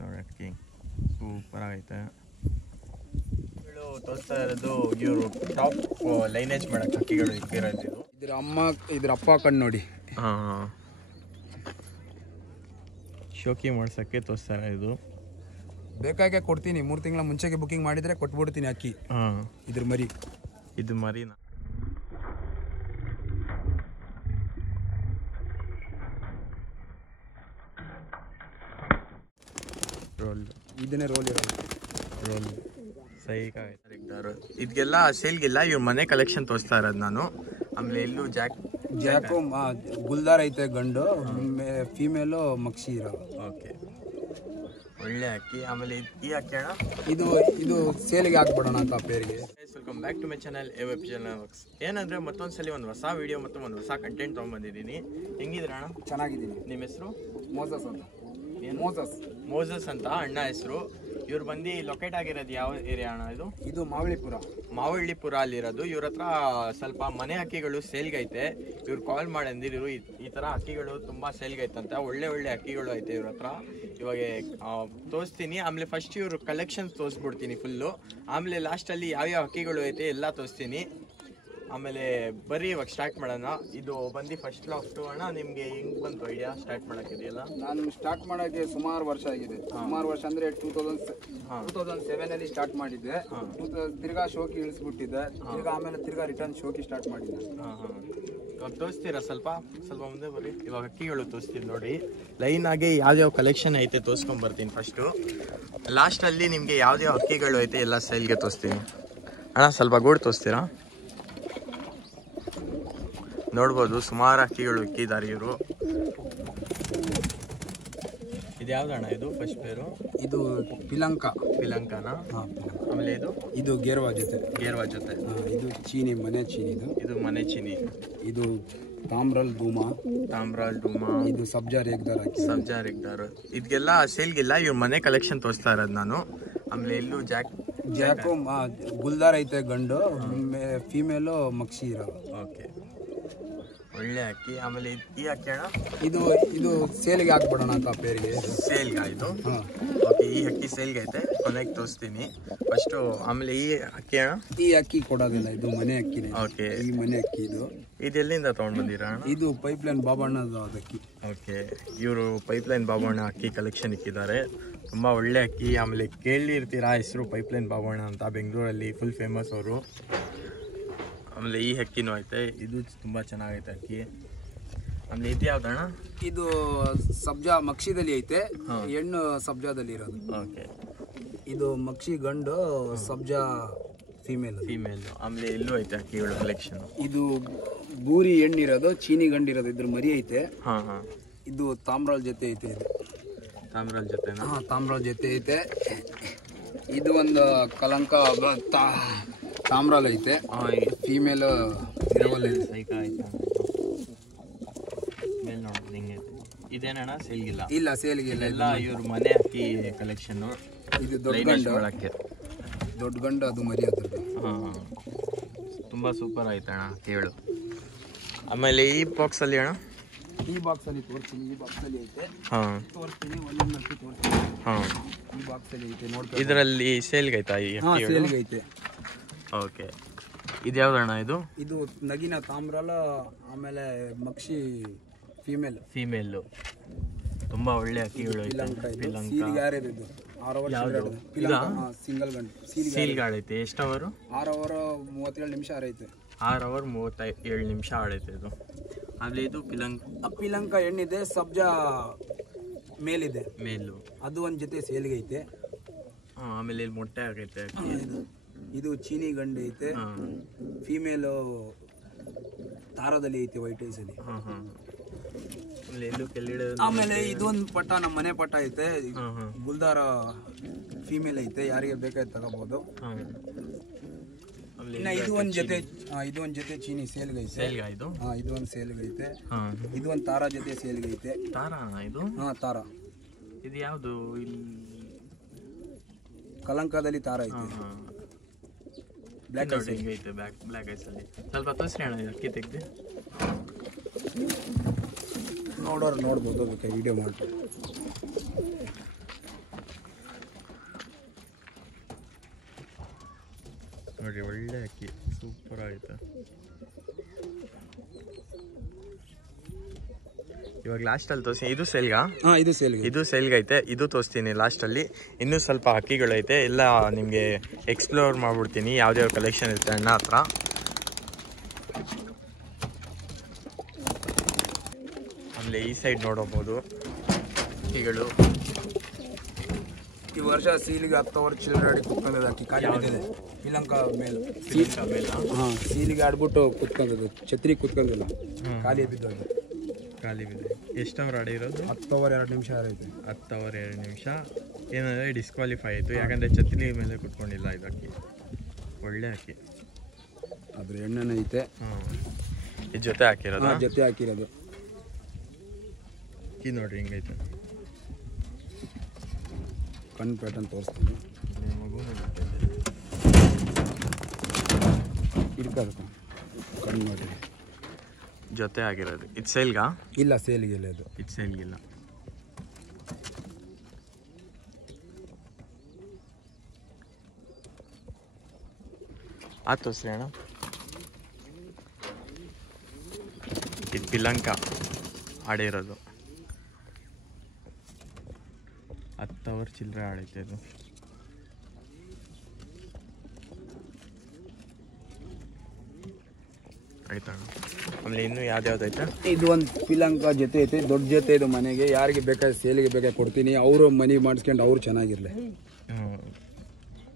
ನೋಡಿ ಅಕ್ಕಿ ಸೂಪರ್ ಆಗೈತೆ. ಇವರು ತೋರಿಸ್ತಾ ಇರೋದು ಇವರು ಟಾಪ್ ಲೈನೇಜ್ ಮಾಡೋಕ್ಕೆ ಅಕ್ಕಿಗಳು ಇಕ್ಕಿರೋದು. ಇದ್ರ ಅಪ್ಪ ಕಣ್ಣು ನೋಡಿ. ಹಾಂ, ಶೋಕಿ ಮಾಡ್ಸೋಕ್ಕೆ ತೋರಿಸ್ತಾರೆ. ಇದು ಬೇಕಾಗೆ ಕೊಡ್ತೀನಿ, 3 ತಿಂಗಳ ಮುಂಚೆಗೆ ಬುಕ್ಕಿಂಗ್ ಮಾಡಿದರೆ ಕೊಟ್ಬಿಡ್ತೀನಿ ಅಕ್ಕಿ. ಹಾಂ, ಇದ್ರ ಮರಿ ಇದು ಮರಿನ ರೋಲ್, ಇದನ್ನೇ ರೋಲ್ ಇರೋದು. ರೋಲ್ ಸೈಕಾಗೈತೆ. ಇದೆಲ್ಲ ಸೇಲ್ಗಿಲ್ಲ, ಇವ್ರ ಮನೆ ಕಲೆಕ್ಷನ್ ತೋರಿಸ್ತಾ ಇರೋದು ನಾನು. ಆಮೇಲೆ ಎಲ್ಲೂ ಜಾಕು ಗುಲ್ದಾರ್ ಐತೆ ಗಂಡು, ಫೀಮೇಲು ಮಕ್ಷಿ ಇರೋದು. ಓಕೆ, ಒಳ್ಳೆ ಅಕ್ಕಿ. ಆಮೇಲೆ ಈ ಅಕ್ಕಿ ಅಣ್ಣ ಇದು ಸೇಲಿಗೆ ಹಾಕ್ಬಿಡೋಣ ಅಂತ ಪೇರಿಗೆ. Welcome back to my channel AYP channel works. ಏನಂದರೆ ಮತ್ತೊಂದ್ಸಲಿ ಒಂದು ಹೊಸ ವಿಡಿಯೋ ಮತ್ತು ಒಂದು ಹೊಸ ಕಂಟೆಂಟ್ ತೊಗೊಂಬಂದಿದ್ದೀನಿ. ಹೆಂಗಿದ್ರೆ ಅಣ್ಣ? ಚೆನ್ನಾಗಿದ್ದೀನಿ. ನಿಮ್ಮ ಹೆಸರು? ಮೋಸಸ್ ಅಂತ. ಮೋಸಸ್ ಅಂತ ಅಣ್ಣ ಹೆಸರು. ಇವ್ರು ಬಂದು ಲೊಕೇಟ್ ಆಗಿರೋದು ಯಾವ ಏರಿಯಾ ಅಣ್ಣ? ಇದು ಮಾವಳ್ಳಿಪುರ ಅಲ್ಲಿರೋದು. ಇವ್ರ ಹತ್ರ ಸ್ವಲ್ಪ ಮನೆ ಅಕ್ಕಿಗಳು ಸೇಲ್ಗೈತೆ. ಇವ್ರು ಕಾಲ್ ಮಾಡಿ ಅಂದಿರು ಈ ಥರ ಅಕ್ಕಿಗಳು ತುಂಬ ಸೇಲ್ಗೈತಂತ. ಒಳ್ಳೆ ಅಕ್ಕಿಗಳು ಐತೆ ಇವ್ರ ಹತ್ರ. ಇವಾಗ ತೋರಿಸ್ತೀನಿ. ಆಮೇಲೆ ಫಸ್ಟ್ ಇವ್ರು ಕಲೆಕ್ಷನ್ಸ್ ತೋರಿಸ್ಬಿಡ್ತೀನಿ ಫುಲ್ಲು. ಆಮೇಲೆ ಲಾಸ್ಟಲ್ಲಿ ಯಾವ್ಯಾವ ಅಕ್ಕಿಗಳು ಐತೆ ಎಲ್ಲ ತೋರಿಸ್ತೀನಿ. ಆಮೇಲೆ ಬರೀ ಇವಾಗ ಸ್ಟಾರ್ಟ್ ಮಾಡೋಣ. ಇದು ಬಂದು ಫಸ್ಟ್ ಲಾಫ್ಟು ಅಣ್ಣ. ನಿಮಗೆ ಹೆಂಗೆ ಬಂತು ಐಡಿಯಾ ಸ್ಟಾರ್ಟ್ ಮಾಡೋಕ್ಕಿದೆಯಲ್ಲ? ನಾನು ಸ್ಟಾರ್ಟ್ ಮಾಡೋಕ್ಕೆ ಸುಮಾರು ವರ್ಷ ಆಗಿದೆ. ಸುಮಾರು ವರ್ಷ ಅಂದರೆ 2007 ಸ್ಟಾರ್ಟ್ ಮಾಡಿದ್ದೆ. ತಿರ್ಗಾ ಶೋಕಿ ಇಳಿಸ್ಬಿಟ್ಟಿದ್ದೆ. ಆಮೇಲೆ ತಿರ್ಗಾ ರಿಟರ್ನ್ ಶೋಕಿ ಸ್ಟಾರ್ಟ್ ಮಾಡಿದ್ದೆ. ಇವಾಗ ತೋರಿಸ್ತೀರಾ? ಸ್ವಲ್ಪ ಮುಂದೆ ಬರ್ರಿ. ಇವಾಗ ಅಕ್ಕಿಗಳು ತೋರಿಸ್ತೀನಿ ನೋಡಿ. ಲೈನಾಗಿ ಯಾವ್ಯಾವ ಕಲೆಕ್ಷನ್ ಐತೆ ತೋರಿಸ್ಕೊಂಬರ್ತೀನಿ ಫಸ್ಟು. ಲಾಸ್ಟಲ್ಲಿ ನಿಮಗೆ ಯಾವ್ಯಾವ ಅಕ್ಕಿಗಳು ಐತೆ ಎಲ್ಲ ಸೇಲ್ಗೆ ತೋರಿಸ್ತೀನಿ. ಅಣ್ಣ ಸ್ವಲ್ಪ ಗೂಡು ತೋರಿಸ್ತೀರಾ? ನೋಡ್ಬೋದು ಸುಮಾರು ಅಕ್ಕಿಗಳು ಇಕ್ಕಿದ್ದಾರೆ ಇವರು. ಇದು ಯಾವ್ದಣ್ಣ? ಇದು ಫಸ್ಟ್ ಪೇರು ಇದು ಪಿಲಂಕನ. ಆಮೇಲೆ ಇದು ಗೇರ್ವಾ ಜೊತೆ. ಇದು ಚೀನಿ, ಇದು ಮನೆ ಚೀನಿ. ಇದು ತಾಮ್ರಲ್ ಡೂಮಾ. ಇದು ಸಬ್ಜಾ ರೇಗ್ದಾರ್. ಇದೆಲ್ಲ ಸೇಲ್ಗಿಲ್ಲ, ಇವ್ರ ಮನೆ ಕಲೆಕ್ಷನ್ ತೋರಿಸ್ತಾ ಇರೋದು ನಾನು. ಆಮೇಲೆ ಎಲ್ಲೂ ಜಾಕು ಗುಲ್ದಾರ್ ಐತೆ ಗಂಡು, ಫೀಮೇಲು ಮಕ್ಷಿ ಇರೋದು. ಓಕೆ, ಒಳ್ಳೆ ಅಕ್ಕಿ. ಆಮೇಲೆ ಈ ಅಕ್ಕಿ ಅಣ್ಣ? ಇದು ಸೇಲಿಗೆ ಹಾಕ್ಬಿಡೋಣ ಅಂತ ಪೇರಿಗೆ. ಸೇಲ್ಗೆ ಆಯಿತು. ಓಕೆ, ಈ ಅಕ್ಕಿ ಸೇಲ್ಗೆ ಐತೆ, ಕೊನೆಗೆ ತೋರಿಸ್ತೀನಿ ಫಸ್ಟು. ಆಮೇಲೆ ಈ ಅಕ್ಕಿ ಅಣ್ಣ? ಈ ಅಕ್ಕಿ ಕೊಡೋದಿಲ್ಲ, ಇದು ಮನೆ ಅಕ್ಕಿನೇ. ಓಕೆ, ಈ ಮನೆ ಅಕ್ಕಿ. ಇದು ಎಲ್ಲಿಂದ ತೊಗೊಂಡು ಬಂದಿರಾ ಅಣ್ಣ? ಇದು ಪೈಪ್ಲೈನ್ ಬಾಬಣ್ಣದ ಅಕ್ಕಿ. ಓಕೆ, ಇವರು ಪೈಪ್ಲೈನ್ ಬಾಬಣ್ಣ ಅಕ್ಕಿ ಕಲೆಕ್ಷನ್ ಇಕ್ಕಿದ್ದಾರೆ. ತುಂಬ ಒಳ್ಳೆ ಅಕ್ಕಿ. ಆಮೇಲೆ ಕೇಳಿರ್ತೀರಾ ಹೆಸರು ಪೈಪ್ಲೈನ್ ಬಾಬಣ್ಣ ಅಂತ, ಬೆಂಗಳೂರಲ್ಲಿ ಫುಲ್ ಫೇಮಸ್ ಅವರು. ಆಮೇಲೆ ಈ ಅಕ್ಕಿನೂ ಐತೆ, ಇದು ತುಂಬ ಚೆನ್ನಾಗೈತೆ ಅಕ್ಕಿ. ಆಮೇಲೆ ಇದು ಯಾವ್ದಣ್ಣ? ಇದು ಸಬ್ಜಾ ಮಕ್ಷಿದಲ್ಲಿ ಐತೆ, ಹೆಣ್ಣು ಸಬ್ಜಾದಲ್ಲಿ ಇರೋದು. ಓಕೆ, ಇದು ಮಕ್ಷಿ ಗಂಡು, ಸಬ್ಜಾ ಫೀಮೇಲ್. ಆಮೇಲೆ ಎಲ್ಲೂ ಐತೆ ಅಕ್ಕಿಗಳು ಕಲೆಕ್ಷನ್. ಇದು ಬೂರಿ ಹೆಣ್ಣಿರೋದು, ಚೀನಿ ಗಂಡಿರೋದು. ಇದ್ರ ಮರಿ ಐತೆ. ಹಾಂ, ಇದು ತಾಮ್ರಾಲ್ ಜೊತೆ ಐತೆ. ತಾಮ್ರಾಲ್ ಜೊತೆ ಐತೆ. ಇದು ಒಂದು ಕಲಂಕ ತಾಮ್ರಾಲ್ ಐತೆ. ಫೀಮೇಲ್ ಇದೇನಣ್ಣ? ಸೇಲ್ಗಿಲ್ಲ. ಇಲ್ಲ, ಸೇಲ್ಗಿಲ್ಲ. ಎಲ್ಲ ಇವ್ರ ಮನೆ ಅಕ್ಕಿ ಕಲೆಕ್ಷನ್. ಇದು ದೊಡ್ಡ ಗಂಡು, ಅದು ಮರಿ ಅದ್ರದ್ದು. ತುಂಬ ಸೂಪರ್ ಆಯ್ತಣ್ಣ ಕೇಳು. ಆಮೇಲೆ ಈ ಬಾಕ್ಸಲ್ಲಿ ಅಣ್ಣ? ಈ ಬಾಕ್ಸಲ್ಲಿ ತೋರಿಸ್ತೀನಿ. ಈ ಬಾಕ್ಸಲ್ಲಿ ಐತೆ. ತೋರಿಸ್ತೀನಿ, ಒಂದೊಂದು ಅಕ್ಕಿ ತೋರಿಸ್ತೀನಿ. ಈ ಬಾಕ್ಸಲ್ಲಿ ಐತೆ, ನೋಡ್ತೀನಿ. ಇದರಲ್ಲಿ ಸೇಲ್ಗೈತಾ? ಸೇಲ್ಗೈತೆ. ಓಕೆ, ಇದು ಯಾವ್ದಣ್ಣ? ಇದು ನಗಿನ ತಾಮ್ರಲ. ಆಮೇಲೆ ಮಕ್ಷಿ ಫೀಮೇಲು. ತುಂಬ ಒಳ್ಳೆ ಅಕ್ಕಿಗಳು. ಸಿಂಗಲ್ ಗಂಟು ಸೀಲ್ಗಾಡೈತೆ. ಎಷ್ಟು ಅವರು? 6 ಅವರ್ 37 ನಿಮಿಷ ಆರೈತೆ. 6 ಅವರ್ 37 ನಿಮಿಷ ಆಡೈತೆ ಇದು. ಆಮೇಲೆ ಇದು ಪಿಲಂಕ ಹೆಣ್ಣಿದೆ, ಸಬ್ಜಾ ಮೇಲಿದೆ. ಅದು ಒಂದು ಜೊತೆ ಸೇಲ್ಗೆ ಐತೆ. ಆಮೇಲೆ ಇಲ್ಲಿ ಮೊಟ್ಟೆ ಆಗೈತೆ. ಇದು ಚೀನಿ ಗಂಡು ಐತೆ. ಫೀಮೇಲು ತಾರದಲ್ಲಿ ಐತೆ, ವೈಟ್ ಐಸಲ್ಲಿ. ಆಮೇಲೆ ಇದೊಂದು ಪಟ್ಟ, ನಮ್ಮ ಮನೆ ಪಟ್ಟ ಐತೆ. ಗುಲ್ದಾರ ಫೀಮೇಲ್ ಐತೆ, ಯಾರಿಗೆ ಬೇಕಾಯ್ತು ತಗೋಬಹುದು. ಇದು ಒಂದು ಜೊತೆ ಚೀನಿ ಸೇಲ್ಗೈತೆ. ಇದು ಒಂದು ಸೇಲ್ಗೈತೆ. ಇದು ಒಂದು ತಾರಾ ಜೊತೆ ಸೇಲ್ಗೈತೆ. ತಾರ. ಇದು ಯಾವುದು? ಕಲಂಕದಲ್ಲಿ ತಾರ ಐತೆ. ಬ್ಲ್ಯಾಕ್ ಐತೆ. ಬ್ಲ್ಯಾಕ್ ಐಸಲ್ಲಿ ಸ್ವಲ್ಪ ತೋರಿಸ್ರಿ ಅಣ್ಣ. ಅಕ್ಕಿ ತೆಗ್ದು ನೋಡೋರು ನೋಡ್ಬೋದು, ಬೇಕಾದ್ರೆ ವಿಡಿಯೋ ಮಾಡ್ತಾರೆ. ನೋಡ್ರಿ ಒಳ್ಳೆ ಅಕ್ಕಿ ಸೂಪರ್ ಆಗುತ್ತೆ. ಇವಾಗ ಲಾಸ್ಟಲ್ಲಿ ತೋರಿಸಿ. ಇದು ಸೇಲ್ಗಾ? ಹಾಂ, ಇದು ಸೇಲ್ಗೆ. ಇದು ಸೇಲ್ಗೈತೆ. ಇದು ತೋರಿಸ್ತೀನಿ ಲಾಸ್ಟಲ್ಲಿ. ಇನ್ನೂ ಸ್ವಲ್ಪ ಅಕ್ಕಿಗಳೈತೆ, ಎಲ್ಲ ನಿಮಗೆ ಎಕ್ಸ್ಪ್ಲೋರ್ ಮಾಡ್ಬಿಡ್ತೀನಿ ಯಾವ್ದಾವ ಕಲೆಕ್ಷನ್ ಇರುತ್ತೆ ಅಣ್ಣ ಹತ್ರ. ಆಮೇಲೆ ಈ ಸೈಡ್ ನೋಡಬಹುದು ಅಕ್ಕಿಗಳು. ಈ ವರ್ಷ ಸೀಲಿಗೆ 10 ಓವರ್ ಚಿಲ್ಲರೆ ಕುತ್ಕೊಂಡದ ಅಕ್ಕಿ ಖಾಲಿ ಬಿದ್ದಿದೆ. ಶ್ರೀಲಂಕಾ ಮೇಲೆ ಹಾಂ, ಸೀಲಿಗೆ ಆಡ್ಬಿಟ್ಟು ಕುತ್ಕೊಂಡದು, ಛತ್ರಿ ಕುತ್ಕೊಂಡಿಲ್ಲ, ಖಾಲಿ ಬಿದ್ದೋದು. ಖಾಲಿ ಬಿದ್ದೆ. ಎಷ್ಟು ಅವರ್ ಆಡಿರೋದು? 10 ಓವರ್ 2 ನಿಮಿಷ ಆಡೈತೆ. 10 ಓವರ್ 2 ನಿಮಿಷ. ಏನಂದರೆ ಡಿಸ್ಕ್ವಾಲಿಫೈ ಆಯಿತು, ಯಾಕಂದರೆ ಛತ್ರಿ ಮೇಲೆ ಕುತ್ಕೊಂಡಿಲ್ಲ. ಇದು ಅಕ್ಕಿ ಒಳ್ಳೆ ಅಕ್ಕಿ, ಅದ್ರ ಎಣ್ಣೆನೇ ಐತೆ. ಹಾಂ, ಇದು ಜೊತೆ ಹಾಕಿರೋದು? ಜೊತೆ ಹಾಕಿರೋದು. ಇದು ನೋಡ್ರಿ ಹಿಂಗೈತೆ. ಕಣ್ಣು ಪ್ಯಾಟರ್ನ್ ತೋರಿಸ್ತೀನಿ. ಇಡ್ಕೋದು ಕಣ್ಣು ನೋಡ್ರಿ, ಜೊತೆ ಆಗಿರೋದು. ಇದು ಸೇಲ್ಗಾ? ಇಲ್ಲ, ಸೇಲಿಗೆ ಇಲ್ಲ. ಇದು ಸೇಲ್ಗಿಲ್ಲ. ಆಯ್ತು ಸರಿ ಅಣ್ಣ. ಇದು ಪಿಲಂಕ ಆಡಿರೋದು. 10 ಓವರ್ ಚಿಲ್ಲರೆ ಆಡೈತೆ ಇದು. ಆಯ್ತಾ? ಆಮೇಲೆ ಇನ್ನೂ ಯಾವ್ದಾವ್ದೈತೆ? ಇದು ಒಂದು ಪಿಲಂಕ ಜೊತೆ ಐತೆ, ದೊಡ್ಡ ಜೊತೆ. ಇದು ಮನೆಗೆ ಯಾರಿಗೆ ಬೇಕಾದ್ರೆ ಸೇಲಿಗೆ ಬೇಕಾದ್ರೆ ಕೊಡ್ತೀನಿ, ಅವರು ಮನಿ ಮಾಡಿಸ್ಕೊಂಡು ಅವ್ರು ಚೆನ್ನಾಗಿರಲಿ.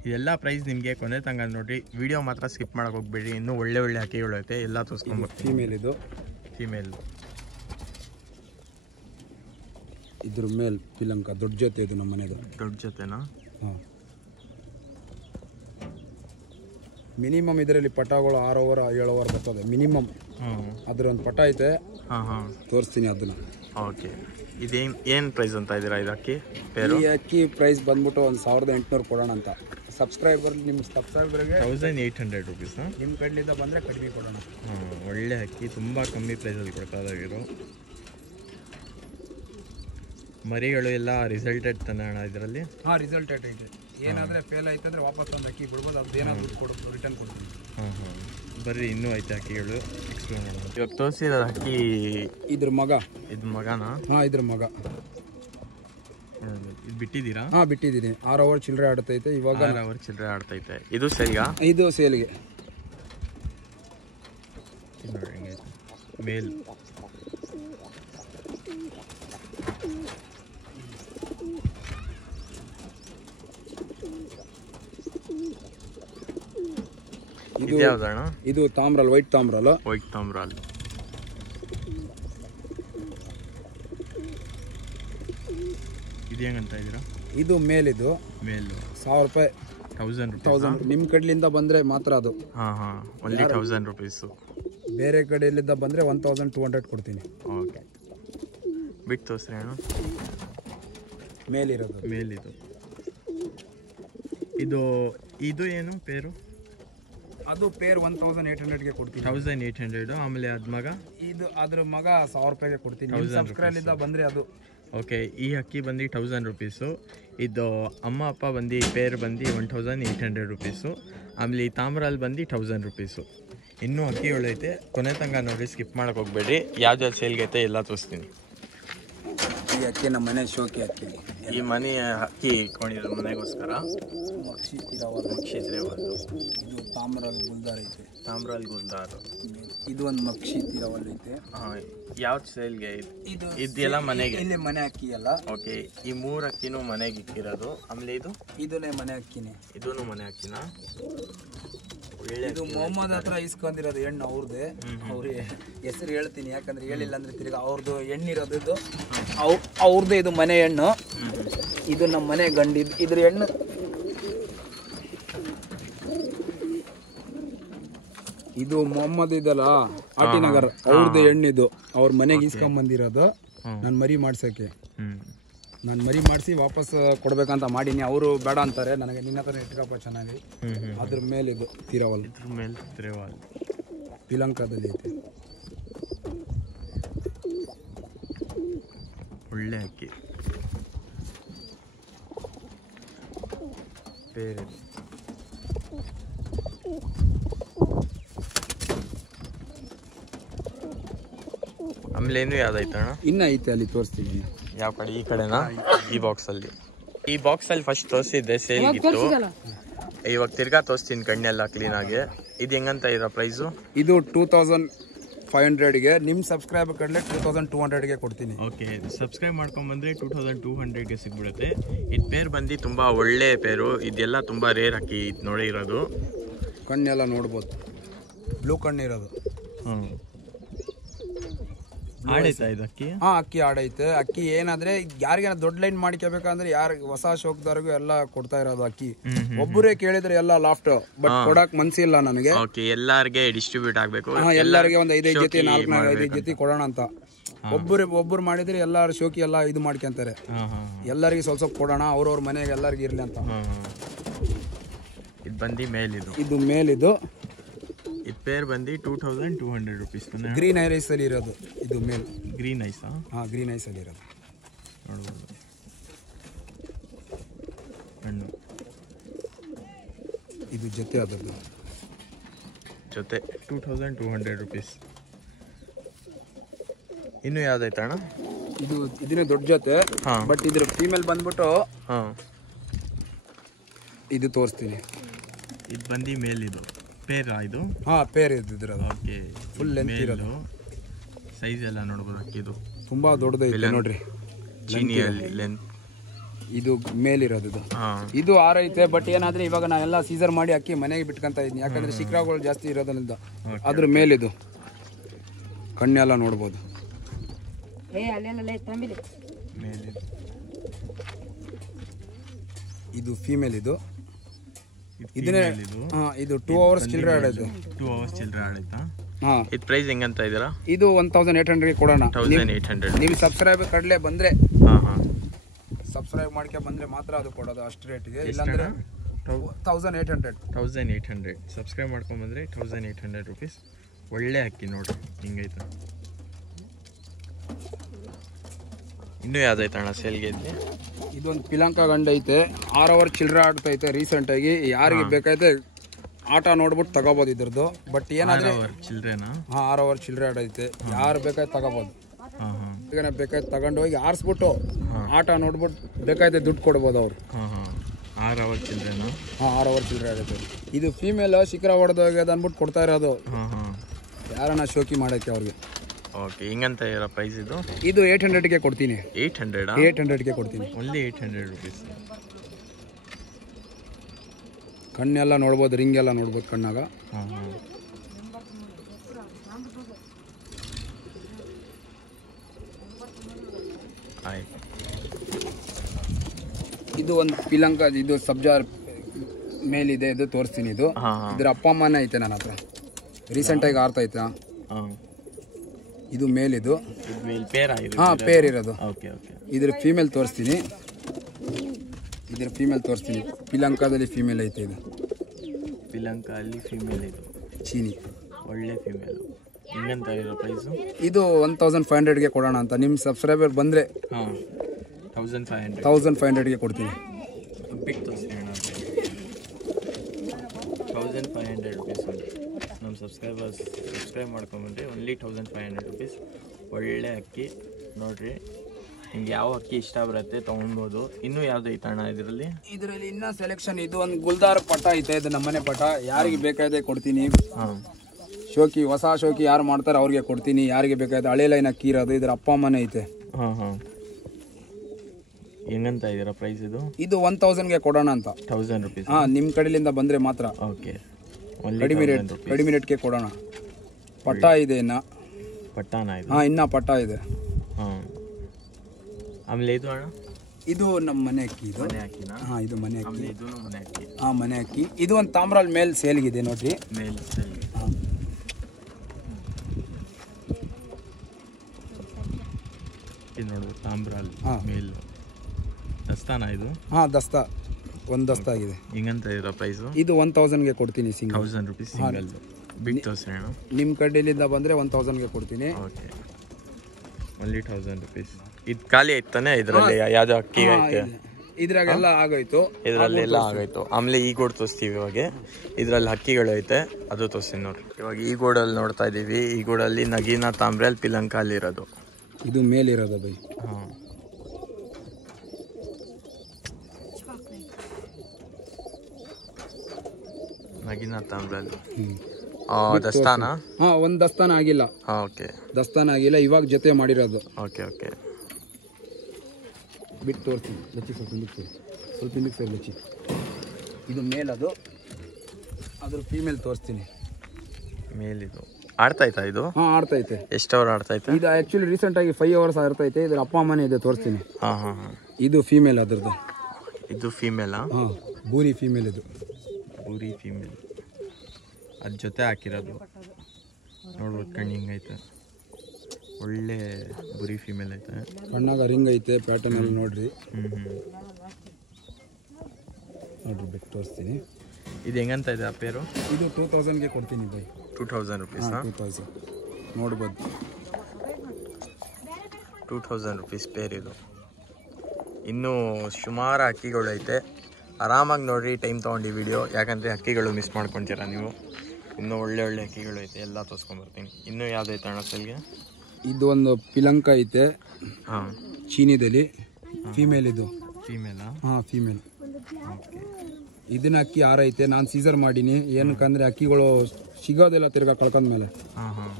ಇದೆಲ್ಲ ಪ್ರೈಸ್ ನಿಮಗೆ ಕೊನೆ ತನಕ ನೋಡಿರಿ. ವಿಡಿಯೋ ಮಾತ್ರ ಸ್ಕಿಪ್ ಮಾಡೋಕೆ ಹೋಗ್ಬೇಡಿ. ಇನ್ನೂ ಒಳ್ಳೆ ಒಳ್ಳೆ ಅಕ್ಕಿಗಳು ಐತೆ, ಎಲ್ಲ ತೋರಿಸ್ಕೊಂಡ್ಬರ್ತೀನಿ. ಫೀಮೇಲ್ ಇದು, ಫೀಮೇಲ್. ಇದ್ರ ಮೇಲೆ ಪಿಲಂಕ ದೊಡ್ಡ ಜೊತೆ. ಇದು ನಮ್ಮ ಮನೆದು ದೊಡ್ಡ ಜೊತೆನಾ? ಹಾಂ. ಮಿನಿಮಮ್ ಇದರಲ್ಲಿ ಪಟಾಗಳು 6 ಓವರ್ 7 ಓವರ್ ಬರ್ತದೆ ಮಿನಿಮಮ್. ಅದ್ರ ಒಂದು ಪಟ ಐತೆ. ಹಾಂ, ತೋರಿಸ್ತೀನಿ ಅದನ್ನ. ಓಕೆ. ಇದೇನು ಪ್ರೈಸ್ ಅಂತ ಇದ್ದೀರಾ ಇದು ಅಕ್ಕಿ ಪೇರು? ಈ ಅಕ್ಕಿ ಪ್ರೈಸ್ ಬಂದ್ಬಿಟ್ಟು 1800 ಕೊಡೋಣ ಅಂತ. ನಿಮ್ಮ ಸಬ್ಸ್ಕ್ರೈಬರ್ಗೆ 1800 ರುಪೀಸ್. ನಿಮ್ಮ ಕಡೆಯಿಂದ ಬಂದರೆ ಕಡಿಮೆ ಕೊಡೋಣ. ಹಾಂ, ಒಳ್ಳೆ ಅಕ್ಕಿ, ತುಂಬ ಕಮ್ಮಿ ಪ್ರೈಸಲ್ಲಿ ಕೊಡ್ತಾ ಇರೋ ಮರಿಗಳು ಎಲ್ಲ ರಿಸಲ್ಟೆಡ್ ತಾನೆ ಅಣ್ಣ ಇದರಲ್ಲಿ? ಹಾಂ, ರಿಸಲ್ಟೆಡ್ ಐತೆ. ಏನಾದರೆ ಫೇಲ್ ಆಯ್ತು ಅಂದರೆ ವಾಪಸ್ ಒಂದು ಅಕ್ಕಿ ಬಿಡ್ಬೋದು, ಅದು ಏನಾದರೂ ದುಡ್ಡು ರಿಟರ್ನ್ ಕೊಡ್ತೀನಿ. ಹಾಂ, ಬರ್ರಿ ಇನ್ನೂ ಐತೆ ಅಕ್ಕಿಗಳು ಎಕ್ಸ್ಪ್ಲೋರ್ ಮಾಡೋಣ. ಇವಾಗ ತೋರಿಸಿರೋದು ಅಕ್ಕಿ ಇದ್ರ ಮಗ. ಇದು ಮಗನಾ? ಹಾಂ, ಇದ್ರ ಮಗ. ಇದು ಬಿಟ್ಟಿದ್ದೀರಾ? ಹಾಂ, ಬಿಟ್ಟಿದ್ದೀನಿ. 6 ಓವರ್ ಚಿಲ್ಲರೆ ಆಡ್ತೈತೆ ಇವಾಗ. 6 ಓವರ್ ಚಿಲ್ಲರೆ ಆಡ್ತೈತೆ. ಇದು ಸೇಲ್ಗಾ? ಇದು ಸೇಲ್ಗೆ. ನೋಡಿ ಹೆಂಗೈತೆ ಮೇಲ್. ಇದು ಯಾವ್ದಣ್ಣ? ಇದು ತಾಮ್ರಲ್, ವೈಟ್ ತಾಮ್ರಲ್. ವೈಟ್ ತಾಮ್ರಲ್. ಇದು ಹೆಂಗಂತ ಇದ್ದೀರಾ? ಇದು ಮೇಲಿದು ಮೇಲು 1000 ರೂಪಾಯಿ. 1000 ನಿಮ್ಮ ಕಡೆಯಿಂದ ಬಂದರೆ ಮಾತ್ರ ಅದು. ಹಾಂ, ಓನ್ಲಿ 1000 ರುಪೀಸು. ಬೇರೆ ಕಡೆಯಲ್ಲಿಂದ ಬಂದರೆ 1200 ಕೊಡ್ತೀನಿ. ಓಕೆ, ಬಿಟ್ಟು ತೋರಿಸ್ರಿ ಅಣ್ಣ. ಮೇಲಿರೋದು ಮೇಲಿದು. ಇದು ಏನು ಪೇರು? ಅದು ಪೇರ್ 1800ಗೆ ಕೊಡ್ತೀನಿ. 1800. ಆಮೇಲೆ ಅದು ಮಗ? ಇದು ಅದ್ರ ಮಗ 1000 ರೂಪಾಯಿಗೆ ಕೊಡ್ತೀನಿ. ಸಬ್ಸ್ಕ್ರೈಬಿಂದ ಬಂದರೆ ಅದು. ಓಕೆ, ಈ ಅಕ್ಕಿ ಬಂದು 1000 ರುಪೀಸು. ಇದು ಅಮ್ಮ ಅಪ್ಪ ಬಂದು ಪೇರ್ ಬಂದು 1800 ರುಪೀಸು. ಆಮೇಲೆ ಈ ತಾಮ್ರಲ್ಲಿ ಬಂದು 1000 ರುಪೀಸು. ಇನ್ನೂ ಅಕ್ಕಿ ಒಳ್ಳೈತೆ, ಕೊನೆ ತನಕ ನೋಡಿ, ಸ್ಕಿಪ್ ಮಾಡೋಕೆ ಹೋಗ್ಬೇಡ್ರಿ. ಯಾವ್ದು ಸೇಲ್ಗೈತೆ ಎಲ್ಲ ತೋರಿಸ್ತೀನಿ. ಈ ಅಕ್ಕಿ ನಮ್ಮ ಮನೆ ಶೋಕಿ ಅಕ್ಕಿ. ಈ ಮನೆ ಅಕ್ಕಿ ಇಟ್ಕೊಂಡಿರೋ ಮನೆಗೋಸ್ಕರ. ಮಕ್ಷಿ ತಿರವಲ್. ಇದು ತಾಮ್ರಲ್ಲಿ ಗುಲ್ದಾರ್ ಐತೆ. ತಾಮ್ರಲ್ಲಿ ಗುಲ್ದಾರ್. ಇದು ಒಂದು ಮಕ್ಷಿ ತಿರವಲ್ ಐತೆ. ಹಾಂ, ಯಾವ್ದು ಸೇಲ್ಗೆ? ಇದೆಲ್ಲ ಮನೆಗೆ? ಇಲ್ಲಿ ಮನೆ ಅಕ್ಕಿ ಎಲ್ಲ. ಓಕೆ, ಈ 3 ಅಕ್ಕಿನೂ ಮನೆಗೆ ಇಕ್ಕಿರೋದು. ಆಮೇಲೆ ಇದನ್ನೇ ಮನೆ ಅಕ್ಕಿನೇ. ಇದೂ ಮನೆ ಅಕ್ಕಿನ? ಇದು ಮೊಹಮ್ಮದ್ ಹತ್ರ ಇಸ್ಕೊಂಡಿರೋದು ಹೆಣ್ಣು ಅವ್ರದ್ದೇ. ಅವ್ರಿಗೆ ಹೆಸರು ಹೇಳ್ತೀನಿ, ಯಾಕಂದ್ರೆ ಹೇಳಿಲ್ಲ ಅಂದ್ರೆ ತಿರ್ಗಿ ಅವ್ರದ್ದು ಹೆಣ್ಣಿರೋದು. ಇದು ಅವ್ರದ್ದು, ಇದು ಮನೆ ಹೆಣ್ಣು. ಇದು ನಮ್ಮ ಮನೆ ಗಂಡಿದ್ದು. ಇದ್ರ ಹೆಣ್ಣು ಇದು ಮೊಹಮ್ಮದ್ ಇದಲ್ಲ, ಆಟಿನಗರ್, ಅವ್ರದ್ದು ಹೆಣ್ಣಿದು. ಅವ್ರ ಮನೆಗೆ ಇಸ್ಕೊಂಬಂದಿರೋದು ನಾನು ಮರಿ ಮಾಡ್ಸೋಕ್ಕೆ. ನಾನು ಮರಿ ಮಾಡಿಸಿ ವಾಪಸ್ ಕೊಡ್ಬೇಕಂತ ಮಾಡೀನಿ. ಅವರು ಬೇಡ ಅಂತಾರೆ, ನನಗೆ ನಿನ್ನ ಹತ್ರ ಇಟ್ಕಪ್ಪ ಚೆನ್ನಾಗಿ. ಅದ್ರ ಮೇಲೆ ಇದು ತಿರವಲ್. ಪಿಲಂಕಾದಲ್ಲಿ ಐತೆ. ಒಳ್ಳೆ ಅಕ್ಕಿ. ಬೇರೆ ಆಮೇಲೆ ಏನು ಯಾವ್ದಾಯ್ತಣ್ಣ? ಇನ್ನ ಐತೆ ಅಲ್ಲಿ ತೋರಿಸ್ತೀನಿ. ಯಾವ ಕಡೆ? ಈ ಕಡೆನಾ? ಈ ಬಾಕ್ಸಲ್ಲಿ. ಈ ಬಾಕ್ಸಲ್ಲಿ ಫಸ್ಟ್ ತೋರಿಸಿದ್ದೆ ಸೇಲ್ಗಿತ್ತು, ಇವಾಗ ತಿರ್ಗಾ ತೋರಿಸ್ತೀನಿ ಕಣ್ಣೆಲ್ಲ ಕ್ಲೀನಾಗಿ. ಇದು ಹೆಂಗಂತ ಇರೋ ಪ್ರೈಸು? ಇದು 2500ಗೆ, ನಿಮ್ಮ ಸಬ್ಸ್ಕ್ರೈಬರ್ ಕಡಲೆ 2200ಗೆ ಕೊಡ್ತೀನಿ. ಓಕೆ, ಸಬ್ಸ್ಕ್ರೈಬ್ ಮಾಡ್ಕೊಂಬಂದ್ರೆ 2200ಗೆ ಸಿಗ್ಬಿಡುತ್ತೆ. ಇದು ಪೇರ್ ಬಂದು ತುಂಬ ಒಳ್ಳೆ ಪೇರು. ಇದೆಲ್ಲ ತುಂಬ ರೇರ್ ಅಕ್ಕಿ ಇದು ನೋಡಿ ಇರೋದು. ಕಣ್ಣೆಲ್ಲ ನೋಡ್ಬೋದು, ಬ್ಲೂ ಕಣ್ಣಿರೋದು. ಆಡೈತಾ ಇದು ಅಕ್ಕಿ? ಹಾ, ಅಕ್ಕಿ ಆಡೈತೆ. ಅಕ್ಕಿ ಏನಾದ್ರೆ ಯಾರಿಗ ದೊಡ್ಡ ಲೈನ್ ಮಾಡ್ಕೋಬೇಕಂದ್ರೆ ಯಾರು ಹೊಸ ಶೋಕ್ದಾರಿಗೂ ಎಲ್ಲ ಕೊಡ್ತಾ ಇರೋದು ಅಕ್ಕಿ. ಒಬ್ಬರೇ ಕೇಳಿದ್ರೆ ಎಲ್ಲ ಲಾಫ್ಟ್, ಬಟ್ ಕೊಡಕ್ ಮನ್ಸಿಲ್ಲ ನನಗೆ. ಎಲ್ಲಾರ್ಗೆ ಡಿಸ್ಟ್ರಿಬ್ಯೂಟ್ ಆಗ್ಬೇಕು, ಎಲ್ಲರಿಗೆ ಒಂದ್ 5 ಜೊತೆ 4-5 ಜೊತೆ ಕೊಡೋಣ ಅಂತ. ಒಬ್ಬರು ಮಾಡಿದ್ರೆ ಎಲ್ಲಾರು ಶೋಕಿ ಎಲ್ಲ ಇದು ಮಾಡ್ಕೊಂತಾರೆ. ಎಲ್ಲರಿಗೆ ಸ್ವಲ್ಪ ಕೊಡೋಣ, ಅವ್ರವ್ರ ಮನೆಗೆ ಎಲ್ಲರಿಗೂ ಇರ್ಲಿ ಅಂತ. ಇದು ಬಂದು ಮೇಲಿದು. ಇದು ಮೇಲಿದು. ಇದು ಪೇರ್ ಬಂದು 2200 ರುಪೀಸ್. ಗ್ರೀನ್ ಐಸ್ ಅಲ್ಲಿ ಇರೋದು ಇದು ಮೇಲ್. ಗ್ರೀನ್ ಐಸಾ? ಹಾ, ಗ್ರೀನ್ ಐಸ್ ಅಲ್ಲಿ ಇರೋದು ನೋಡ್ಬೋದು. ಹಣ್ಣು ಇದು ಜೊತೆ ಅದರದ್ದು ಜೊತೆ 2200 ರುಪೀಸ್. ಇನ್ನು ಯಾವ್ದಾಯ್ತಣ್ಣ? ಇದನ್ನೇ ದೊಡ್ಡ ಜೊತೆ, ಬಟ್ ಇದ್ರ ಫೀಮೇಲ್ ಬಂದ್ಬಿಟ್ಟು ಇದು ತೋರಿಸ್ತೀನಿ. ಇದು ಬಂದು ಮೇಲಿದು ಪೇರ್. ಇದು ಪೇರ್ ಇದ್ದಿರೋದು. ಓಕೆ, ಫುಲ್ ಲೆಂತ್ ಇರೋದು. ಸೈಜ್ ಎಲ್ಲ ನೋಡ್ಬೋದು ಅಕ್ಕಿದು, ತುಂಬಾ ದೊಡ್ಡದೈತೆ ನೋಡ್ರಿ. ಚೀನಿಯಲ್ಲಿ ಲೆಂತ್. ಇದು ಮೇಲಿರೋದು. ಇದು ಆರೈತೆ, ಬಟ್ ಏನಾದ್ರೆ ಇವಾಗ ನಾನೆಲ್ಲ ಸೀಸರ್ ಮಾಡಿ ಅಕ್ಕಿ ಮನೆಗೆ ಬಿಟ್ಕೊಂತ ಇದ್ದೀನಿ, ಯಾಕಂದ್ರೆ ಶಿಖರಗಳು ಜಾಸ್ತಿ ಇರೋದ್ರಿಂದ. ಅದ್ರ ಮೇಲಿದು ಕಣ್ಣೆಲ್ಲ ನೋಡ್ಬೋದು. ಇದು ಫೀಮೇಲ್. ಇದು ಇದನ್ನೇ ಇದು 2 ಅವರ್ಸ್ ಚಿಲ್ಲರೆ ಆಡೈತೆ. 2 ಅವರ್ಸ್ ಚಿಲ್ಲರೆ ಆಡೈತಾ? ಇದು ಪ್ರೈಸ್ ಹೆಂಗಂತ ಇದೀರಾ? ಇದು 1800ಗೆ ಕೊಡೋಣ. 1800. ನೀವು ಸಬ್ಸ್ಕ್ರೈಬ್ ಕಡ್ಲೆ ಬಂದ್ರೆ, ಸಬ್ಸ್ಕ್ರೈಬ್ ಮಾಡ್ಕೆ ಬಂದ್ರೆ ಮಾತ್ರ ಅದು ಕೊಡೋದು ಅಷ್ಟು ರೇಟ್ಗೆ. ಇಲ್ಲಾಂದ್ರೆ 1800. ಸಬ್ಸ್ಕ್ರೈಬ್ ಮಾಡ್ಕೊಂಡ್ ಬಂದ್ರೆ 1800 ರುಪೀಸ್. ಒಳ್ಳೆ ಅಕ್ಕಿ ನೋಡ್ರಿ ಹಿಂಗೈತೆ. ಇನ್ನೂ ಯಾವ್ದೈತಣ್ಣ ಸೇಲ್ಗೆ? ಇದೊಂದು ಪಿಲಂಕ ಗಂಡ ಐತೆ, 6 ಅವರ್ ಚಿಲ್ಲರೆ ಆಡ್ತೈತೆ ರೀಸೆಂಟ್ ಆಗಿ. ಯಾರಿಗೆ ಬೇಕಾಯ್ತೆ ಆಟ ನೋಡ್ಬಿಟ್ಟು ತಗೋಬಹುದು ಇದ್ರದ್ದು. ಬಟ್ ಏನಾದ್ರೆ 6 ಅವರ್ ಚಿಲ್ಲರೆ ಆಡೈತೆ, ಯಾರು ಬೇಕಾಯ್ತು ತಗೋಬಹುದು. ಈಗ ಬೇಕಾಯ್ತು ತಗೊಂಡು ಹೋಗಿ ಆರಿಸ್ಬಿಟ್ಟು ಆಟ ನೋಡ್ಬಿಟ್ಟು ಬೇಕಾಯ್ತು ದುಡ್ಡು ಕೊಡ್ಬೋದು ಅವ್ರು. 6 ಅವರ್ ಚಿಲ್ಲರೆನಾ? 6 ಅವರ್ ಚಿಲ್ಲರೆ ಆಡೈತೆ. ಇದು ಫೀಮೇಲ್ ಶಿಖರ ಹೊಡೆದೋಗ್ಯದ ಅಂದ್ಬಿಟ್ಟು ಕೊಡ್ತಾ ಇರೋದು, ಯಾರನ್ನ ಶೋಕಿ ಮಾಡಕ್ಕೆ ಅವ್ರಿಗೆ. ಓಕೆ, ಹಿಂಗಂತ ಇರೋ ಪ್ರೈಸ್ ಇದು? ಇದು 800ಗೆ ಕೊಡ್ತೀನಿ. 800ಗೆ ಕೊಡ್ತೀನಿ. Only 800 rupees. ಕಣ್ಣೆಲ್ಲ ನೋಡ್ಬೋದು, ರಿಂಗ್ ಎಲ್ಲ ನೋಡ್ಬೋದು ಕಣ್ಣಾಗ. ಇದು ಒಂದು ಪಿಲಂಕ, ಇದು ಸಬ್ಜಾರ್ ಮೇಲಿದೆ, ಇದು ತೋರಿಸ್ತೀನಿ. ಇದು ಇದ್ರ ಅಪ್ಪ ಅಮ್ಮನೇ ಐತೆ ನನ್ನ ಹತ್ರ, ರೀಸೆಂಟ್ ಆಗಿ ಆರ್ತೈತೆ. ಇದು ಮೇಲಿದು. ಪೇರ್ ಇರೋದು. ಇದ್ರ ಫೀಮೇಲ್ ತೋರಿಸ್ತೀನಿ. ಪಿಲಂಕಾದಲ್ಲಿ ಫೀಮೇಲ್ ಐತೆ. ಇದು ಪಿಲಂಕಾದಲ್ಲಿ ಫೀಮೇಲ್. ಇದು ಚೀನಿ, ಒಳ್ಳೆ ಫೀಮೇಲ್. ಹಿಂಗಂತ ಇರೋ ಪ್ರೈಸು? ಇದು 1500ಗೆ ಕೊಡೋಣ ಅಂತ. ನಿಮ್ಮ ಸಬ್ಸ್ಕ್ರೈಬರ್ ಬಂದರೆ 1500ಗೆ ಕೊಡ್ತೀನಿ. ಬಿಗ್ ತೋರಿಸಿ ಅಣ್ಣ. 1500 ರುಪೀಸ್. ನಮ್ಮ ಸಬ್ಸ್ಕ್ರೈಬ್ ಮಾಡ್ಕೊಂಬಂದ್ರೆ ಓನ್ಲಿ 1500 ರುಪೀಸ್. ಒಳ್ಳೆ ಅಕ್ಕಿ ನೋಡ್ರಿ, ನಿಮ್ಗೆ ಯಾವ ಅಕ್ಕಿ ಇಷ್ಟ ಬರುತ್ತೆ ತೊಗೊಳ್ಬೋದು. ಇನ್ನೂ ಯಾವ್ದು ಐತಣ್ಣ ಇದರಲ್ಲಿ? ಇನ್ನೂ ಸೆಲೆಕ್ಷನ್. ಇದು ಒಂದು ಗುಲ್ದಾರ್ ಪಟ ಐತೆ, ಇದು ನಮ್ಮನೆ ಪಟ. ಯಾರಿಗೆ ಬೇಕಾದ್ರೆ ಕೊಡ್ತೀನಿ. ಶೋಕಿ, ಹೊಸ ಶೋಕಿ ಯಾರು ಮಾಡ್ತಾರೆ ಅವ್ರಿಗೆ ಕೊಡ್ತೀನಿ. ಯಾರಿಗೆ ಬೇಕಾದ್ರೆ ಹಳೆ ಲೈನ್ ಅಕ್ಕಿ ಇರೋದು. ಇದ್ರ ಅಪ್ಪ ಅಮ್ಮನೇ ಐತೆ. ಹೆಂಗಂತ ಇದೀರಾ ಪ್ರೈಸ್ ಇದು? ಇದು 1000ಗೆ ಕೊಡೋಣ ಅಂತ. 1000 ರುಪೀಸ್. ನಿಮ್ಮ ಕಡೆಯಿಂದ ಬಂದ್ರೆ ಮಾತ್ರ. ಓಕೆ, ಕಡಿಮೆ ರೇಟ್ಗೆ ಕೊಡೋಣ. ಪಟ್ಟ ಇದೆ ಇನ್ನ. ಪಟ್ಟಾನ ಇದು? ಇನ್ನ ಪಟ್ಟ ಇದೆ. ಆಮೇಲೆ ಇದು ಅಣ್ಣ? ಇದು ನಮ್ಮ ಮನೆ ಅಕ್ಕಿ. ಇದು ಮನೆ ಅಕ್ಕಿನಾ? ಇದು ಮನೆ ಅಕ್ಕಿ. ಇದು ಮನೆ ಅಕ್ಕಿ. ಮನೆ ಅಕ್ಕಿ. ಇದು ಒಂದು ತಾಮ್ರಲ್ಲಿ ಮೇಲ್ ಸೇಲ್ಗಿದೆ ನೋಡ್ರಿ. ಮೇಲ್ ಇದು ನೋಡ್ಬೋದು, ತಾಮ್ರಲ್ಲಿ ಮೇಲ್. ದಸ್ತಾನ ಇದು? ದಸ್ತಾ. ಒಂದು ದಸ್ತಾ ಆಗಿದೆ. ಹಿಂಗಂತ ಇರೋ ಪ್ರೈಸು? ಇದು 1000ಗೆ ಕೊಡ್ತೀನಿ. 1000 ರುಪೀಸ್ ಸಿಂಗಲ್. ಬಿಗ್ ತೋರಿಸಿ ಅಣ್ಣ. ನಿಮ್ಮ ಕಡೆಯಿಂದ ಬಂದರೆ 1000ಗೆ ಕೊಡ್ತೀನಿ. Okay, only 1000 rupees. ಇದು ಖಾಲಿ ಐತಾನೆ ಇದರಲ್ಲಿ? ಯಾವ್ದು ಅಕ್ಕಿ ಐತೆ? ಇದ್ರಾಗೆಲ್ಲ ಆಗೋಯ್ತು. ಇದರಲ್ಲೆಲ್ಲ ಆಗೋಯ್ತು. ಆಮೇಲೆ ಈ ಗೋಡ್ ತೋರಿಸ್ತೀವಿ ಇವಾಗ. ಇದರಲ್ಲಿ ಹಕ್ಕಿಗಳು ಐತೆ, ಅದು ತೋರಿಸ್ತೀನಿ ನೋಡ್ರಿ. ಇವಾಗ ಈ ಗೋಡಲ್ಲಿ ನೋಡ್ತಾ ಇದೀವಿ. ಈ ಗೋಡಲ್ಲಿ ನಗೀನಾ ತಾಮ್ರೆಲ್ ಪಿಲಂಕ ಅಲ್ಲಿರೋದು. ಇದು ಮೇಲಿರೋದು ಬೈ. ಹಾಂ, ನಗೀನಾ ತಾಮ್ರೆಲ್. ದಸ್ತಾನ? ಹಾ, ಒಂದ್ ದಸ್ತಾನ ಆಗಿಲ್ಲ. ಓಕೆ, ದಸ್ತಾನ ಆಗಿಲ್ಲ, ಇವಾಗ ಜೊತೆ ಮಾಡಿರೋದು. Okay okay. ಬಿಟ್ಟು ತೋರಿಸ್ತೀನಿ. ಲಚ್ಚಿ ಸ್ವಲ್ಪ ಮಿಕ್ಸರ್ ಲಚ್ಚಿ. ಇದು ಮೇಲದು, ಅದ್ರ ಫೀಮೇಲ್ ತೋರಿಸ್ತೀನಿ. ಮೇಲಿದು ಆಡ್ತೈತಾ ಇದು? ಹಾ, ಆಡ್ತೈತೆ. ಎಷ್ಟು ಅವರ್ ಆಡ್ತೈತೆ ಇದು ಆಕ್ಚುಲಿ ರೀಸೆಂಟ್ ಆಗಿ 5 hours ಆಡ್ತೈತೆ. ಇದ್ರ ಅಪ್ಪ ಅಮ್ಮನೇ ಇದೆ, ತೋರಿಸ್ತೀನಿ. ಹಾಂ ಹಾಂ ಹಾಂ. ಇದು ಫೀಮೇಲ್ ಅದ್ರದ್ದು. ಇದು ಫೀಮೇಲಾ? ಹಾ, ಬೂರಿ ಫೀಮೇಲ್. ಇದು ಬೂರಿ ಫೀಮೇಲ್. ಅದ್ರ ಜೊತೆ ಹಾಕಿರೋದು ನೋಡ್ಬೋದು. ಕಣ್ಣು ಹಿಂಗೈತೆ, ಒಳ್ಳೆ ಬುರಿ ಫೀಮೇಲ್ ಐತೆ. ಕಣ್ಣಾಗ ರಿಂಗ್ ಐತೆ, ಪ್ಯಾಟರ್ನ್ ಅಲ್ಲಿ ನೋಡ್ರಿ. ನೋಡ್ರಿ, ಬಿಟ್ಟು ತೋರಿಸ್ತೀನಿ. ಇದು ಹೆಂಗಂತ ಇದೆ ಆ ಪೇರು? ಇದು 2000ಗೆ ಕೊಡ್ತೀನಿ ಬೈ. 2000 ರುಪೀಸ್? 2000 ನೋಡ್ಬೋದು. 2000 ರುಪೀಸ್ ಪೇರ್ ಇದು. ಇನ್ನೂ ಸುಮಾರು ಹಕ್ಕಿಗಳು ಐತೆ. ಆರಾಮಾಗಿ ನೋಡ್ರಿ, ಟೈಮ್ ತೊಗೊಂಡು ವಿಡಿಯೋ. ಯಾಕಂದರೆ ಹಕ್ಕಿಗಳು ಮಿಸ್ ಮಾಡ್ಕೊತೀರ ನೀವು. ಇನ್ನೂ ಒಳ್ಳೆ ಒಳ್ಳೆ ಹಕ್ಕಿಗಳು ಐತೆ, ಎಲ್ಲ ತೋರಿಸ್ಕೊಂಬರ್ತೀನಿ. ಇನ್ನೂ ಯಾವುದೈತೆ ಅಣ್ಣ ಸೆಲ್ಗೆ? ಇದು ಒಂದು ಪಿಲಂಕ ಐತೆ. ಹಾಂ, ಚೀನಿದಲ್ಲಿ ಫೀಮೇಲ್. ಇದು ಫೀಮೇಲಾ? ಹಾಂ, ಫೀಮೇಲ್. ಇದನ್ನ ಅಕ್ಕಿ ಆರೈತೆ. ನಾನು ಸೀಸರ್ ಮಾಡೀನಿ. ಏನಕ್ಕಂದ್ರೆ ಅಕ್ಕಿಗಳು ಸಿಗೋದಿಲ್ಲ ತಿರ್ಗಾ ಕಳ್ಕೊಂಡ್ಮೇಲೆ. ಹಾಂ ಹಾಂ.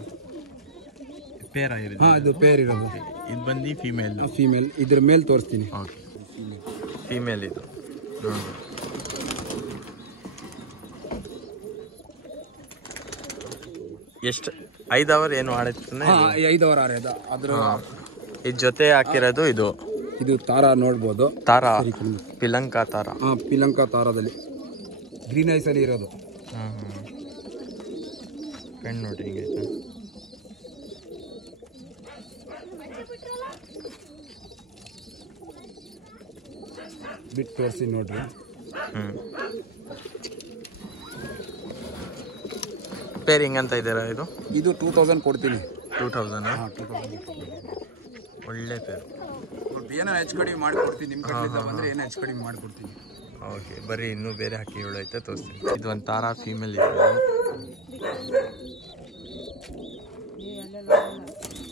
ಪೇರ್ ಆಗಿರೋದು? ಹಾಂ, ಇದು ಪೇರ್ ಇರೋದು. ಇದು ಬಂದು ಫೀಮೇಲ್? ಫೀಮೇಲ್. ಇದ್ರ ಮೇಲೆ ತೋರಿಸ್ತೀನಿ. ಓಕೆ, ಫೀಮೇಲ್ ಇದು. ಎಷ್ಟು 5 ಅವರ್ ಏನು ಆಡೈತಾನೆ? 5 hour ಆರೇದ. ಅದ್ರ ಇದ್ ಜೊತೆ ಹಾಕಿರೋದು ಇದು. ಇದು ತಾರ ನೋಡ್ಬೋದು. ತಾರ, ಪಿಲಂಕ ತಾರ. ಹಾಂ, ಪಿಲಂಕ ತಾರದಲ್ಲಿ ಗ್ರೀನ್ ಐಸ್ ಅಲ್ಲಿ ಇರೋದು. ಹಾಂ ಹಾಂ. ಕಣ್ಣು ನೋಡ್ರಿ ಹಿಂಗೈತೆ. ಬಿಟ್ಟು ತೋರಿಸಿ ನೋಡ್ರಿ. ಪೇರ್ ಹಿಂಗಂತ ಇದ್ದೀರಾ ಇದು? ಇದು 2000 ಕೊಡ್ತೀನಿ. 2000? ಹಾಂ, 2000. ಒಳ್ಳೆ ಪೇರು. ಏನೋ ಹೆಚ್ಚು ಕಡಿಮೆ ಮಾಡಿಕೊಡ್ತೀನಿ. ನಿಮ್ಮ ಕಡೆಯಿಂದ ಬಂದರೆ ಏನೋ ಹೆಚ್ಚು ಕಡಿಮೆ ಮಾಡಿಕೊಡ್ತೀನಿ. ಓಕೆ, ಬರೀ ಇನ್ನೂ ಬೇರೆ ಹಕ್ಕಿಗಳು ಐತೆ, ತೋರಿಸ್ತೀನಿ. ಇದು ಒಂದು ತಾರಾ ಫೀಮೇಲ್ ಇದೆ.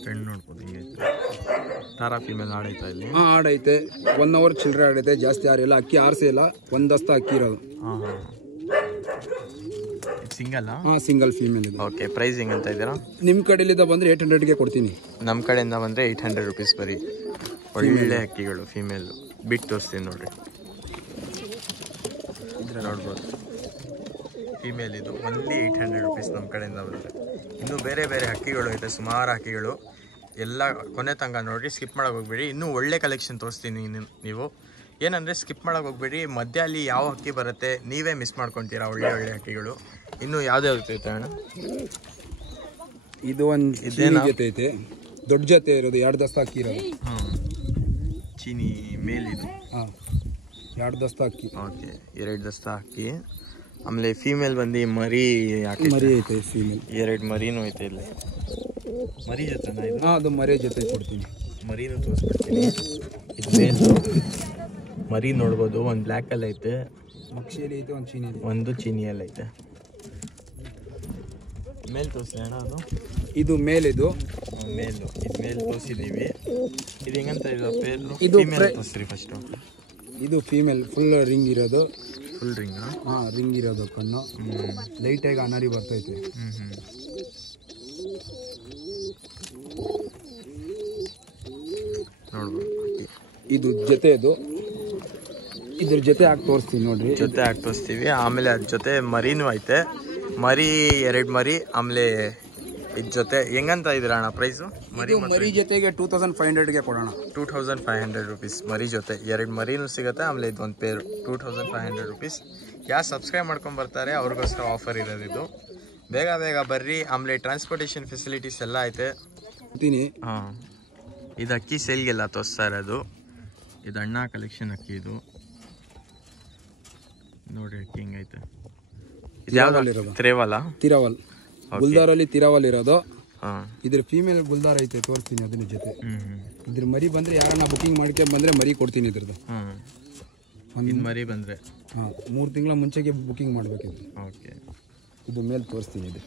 ಕಣ್ಣು ನೋಡ್ಬೋದು ಹಿಂಗೈತೆ. ತಾರಾ ಫೀಮೇಲ್ ಆಡೈತಾ ಇಲ್ಲಿ? ಹಾಂ, ಆಡೈತೆ. 1 hour ಚಿಲ್ಲರೆ ಆಡೈತೆ. ಜಾಸ್ತಿ ಆರಿಲ್ಲ. ಅಕ್ಕಿ ಆರಿಸೇ ಇಲ್ಲ. ಒಂದು ದಸ್ತ ಅಕ್ಕಿ ಇರೋದು. ಹಾಂ ಹಾಂ. ಸಿಂಗಲ್? ಹಾಂ, ಸಿಂಗಲ್ ಫೀಮೇಲ್ ಇದೆ. ಓಕೆ, ಪ್ರೈಸ್ ಹೆಂಗಂತ ಇದ್ದೀರಾ? ನಿಮ್ಮ ಕಡೆಯಿಂದ ಬಂದರೆ 800ಗೆ ಕೊಡ್ತೀನಿ. ನಮ್ಮ ಕಡೆಯಿಂದ ಬಂದರೆ 800 ರುಪೀಸ್ ಬರೀ. ಒಳ್ಳೆ ಹಕ್ಕಿಗಳು ಫೀಮೇಲ್. ಬಿಟ್ಟು ತೋರಿಸ್ತೀನಿ ನೋಡ್ರಿ. ನೋಡ್ಬೋದು, ಫೀಮೇಲ್ ಇದು. ಒನ್ಲಿ 800 ರುಪೀಸ್ ನಮ್ಮ ಕಡೆಯಿಂದ ಬಂದರೆ. ಇನ್ನೂ ಬೇರೆ ಬೇರೆ ಹಕ್ಕಿಗಳು ಐತೆ, ಸುಮಾರು ಹಕ್ಕಿಗಳು. ಎಲ್ಲ ಕೊನೆ ತನಕ ನೋಡಿರಿ, ಸ್ಕಿಪ್ ಮಾಡೋಕೆ ಹೋಗ್ಬೇಡಿ. ಇನ್ನೂ ಒಳ್ಳೆ ಕಲೆಕ್ಷನ್ ತೋರಿಸ್ತೀನಿ. ನೀವು ಏನಂದರೆ ಸ್ಕಿಪ್ ಮಾಡೋಕೆ ಹೋಗ್ಬೇಡಿ. ಮಧ್ಯ ಅಲ್ಲಿ ಯಾವ ಹಕ್ಕಿ ಬರುತ್ತೆ ನೀವೇ ಮಿಸ್ ಮಾಡ್ಕೊತೀರಾ. ಒಳ್ಳೆ ಒಳ್ಳೆ ಹಕ್ಕಿಗಳು. ಇನ್ನೂ ಯಾವುದೇ ಐತೆ ಅಣ್ಣ? ಇದು ಒಂದು ಜೊತೆ ಐತೆ, ದೊಡ್ಡ ಜೊತೆ ಇರೋದು. 2 ದಸ್ತ ಅಕ್ಕಿ ಇರೋದು. ಹಾಂ, ಚೀನಿ ಮೇಲಿದು. ಹಾಂ, 2 ದಸ್ತ ಅಕ್ಕಿ. ಓಕೆ, 2 ದಸ್ತ ಅಕ್ಕಿ. ಆಮೇಲೆ ಫೀಮೇಲ್ ಬಂದು ಮರಿ ಮರಿ ಐತೆ. ಫೀಮೇಲ್ 2 ಮರಿನೂ ಐತೆ ಇಲ್ಲಿ. ಮರಿ ಜೊತೆನಾ ಇದು? ಹಾಂ, ಅದು ಮರಿ ಜೊತೆ ಕೊಡ್ತೀನಿ. ಮರಿನೂ ತೋರಿಸ್ಬಿಡ್ತೀನಿ. ಇದು ಮೇಲು ಮರಿ ನೋಡ್ಬೋದು. ಒಂದು ಬ್ಲ್ಯಾಕಲ್ಲಿ ಐತೆ, ಮಕ್ಷಿಯಲ್ಲಿ ಐತೆ, ಒಂದು ಚೀನಿಯಲ್ಲಿ, ಒಂದು ಚೀನಿಯಲ್ಲಿ ಐತೆ. ಮೇಲ್ ತೋರಿಸಿ ಅಣ್ಣ ಅದು? ಇದು ಮೇಲಿದು ಮೇಲು. ಇದು ಮೇಲ್ ತೋರಿಸಿದ್ದೀವಿ. ಇದು ಹೆಂಗಂತ ಇದು ಪೇರು? ಇದು ಫೀಮೇಲ್ ತೋರಿಸ್ರಿ ಫಸ್ಟು. ಇದು ಫೀಮೇಲ್. ಫುಲ್ ರಿಂಗ್ ಇರೋದು. Full ring? ಹಾಂ, ರಿಂಗ್ ಇರೋದು. ಕಣ್ಣು ಲೈಟಾಗಿ ಅನಾರಿ ಬರ್ತೈತೆ. ನೋಡ್ಬೋದು. ಇದು ಜೊತೆ. ಇದ್ರ ಜೊತೆ ಹಾಕಿ ತೋರಿಸ್ತೀವಿ ನೋಡ್ರಿ. ಜೊತೆ ಹಾಕಿ ತೋರಿಸ್ತೀವಿ. ಆಮೇಲೆ ಅದ್ರ ಜೊತೆ ಮರಿನೂ ಐತೆ. ಮರಿ 2 ಮರಿ. ಆಮೇಲೆ ಇದ್ರ ಜೊತೆ ಹೆಂಗಂತ ಇದ್ದೀರಾ ಅಣ್ಣ ಪ್ರೈಸು? ಮರಿ ಜೊತೆಗೆ 2500ಗೆ ಕೊಡೋಣ. 2500 ರುಪೀಸ್ ಮರಿ ಜೊತೆ. 2 ಮರಿನೂ ಸಿಗುತ್ತೆ. ಆಮೇಲೆ ಇದೊಂದು ಪೇರು 2500 ರುಪೀಸ್. ಯಾರು ಸಬ್ಸ್ಕ್ರೈಬ್ ಮಾಡ್ಕೊಂಡು ಬರ್ತಾರೆ ಅವ್ರಿಗೋಸ್ಕರ ಆಫರ್ ಇರೋದು ಇದು. ಬೇಗ ಬೇಗ ಬರ್ರಿ. ಆಮೇಲೆ ಟ್ರಾನ್ಸ್ಪೋರ್ಟೇಷನ್ ಫೆಸಿಲಿಟೀಸ್ ಎಲ್ಲ ಐತೆ. ಹಾಂ, ಇದು ಅಕ್ಕಿ ಸೇಲ್ಗೆಲ್ಲ ತೋರಿಸ್ತಾ ಇರೋದು. ಇದು ಅಣ್ಣ ಕಲೆಕ್ಷನ್ ಅಕ್ಕಿ. ಇದು ನೋಡಿ ಅಕ್ಕಿ ಹಿಂಗೈತೆ. ಇದು ಯಾವ್ದು? ತಿರಾವಲ್. ಗುಲ್ದಾರಲ್ಲಿ ತಿರಾವಲ್ ಇರೋದು. ಹಾಂ, ಇದ್ರ ಫೀಮೇಲ್ ಗುಲ್ದಾರ್ ಐತೆ, ತೋರಿಸ್ತೀನಿ ಅದನ್ನ ಜೊತೆ. ಇದ್ರ ಮರಿ ಬಂದರೆ ಯಾರನ್ನ ಬುಕಿಂಗ್ ಮಾಡ್ಕೊಂಡು ಬಂದರೆ ಮರಿ ಕೊಡ್ತೀನಿ ಇದ್ರದ್ದು. ಇದು ಮರಿ ಬಂದರೆ ಹಾಂ 3 ತಿಂಗಳ ಮುಂಚೆಗೆ ಬುಕ್ಕಿಂಗ್ ಮಾಡಬೇಕಿತ್ತು. ಓಕೆ. ಇದು ಮೇಲೆ ತೋರಿಸ್ತೀನಿ. ಇದು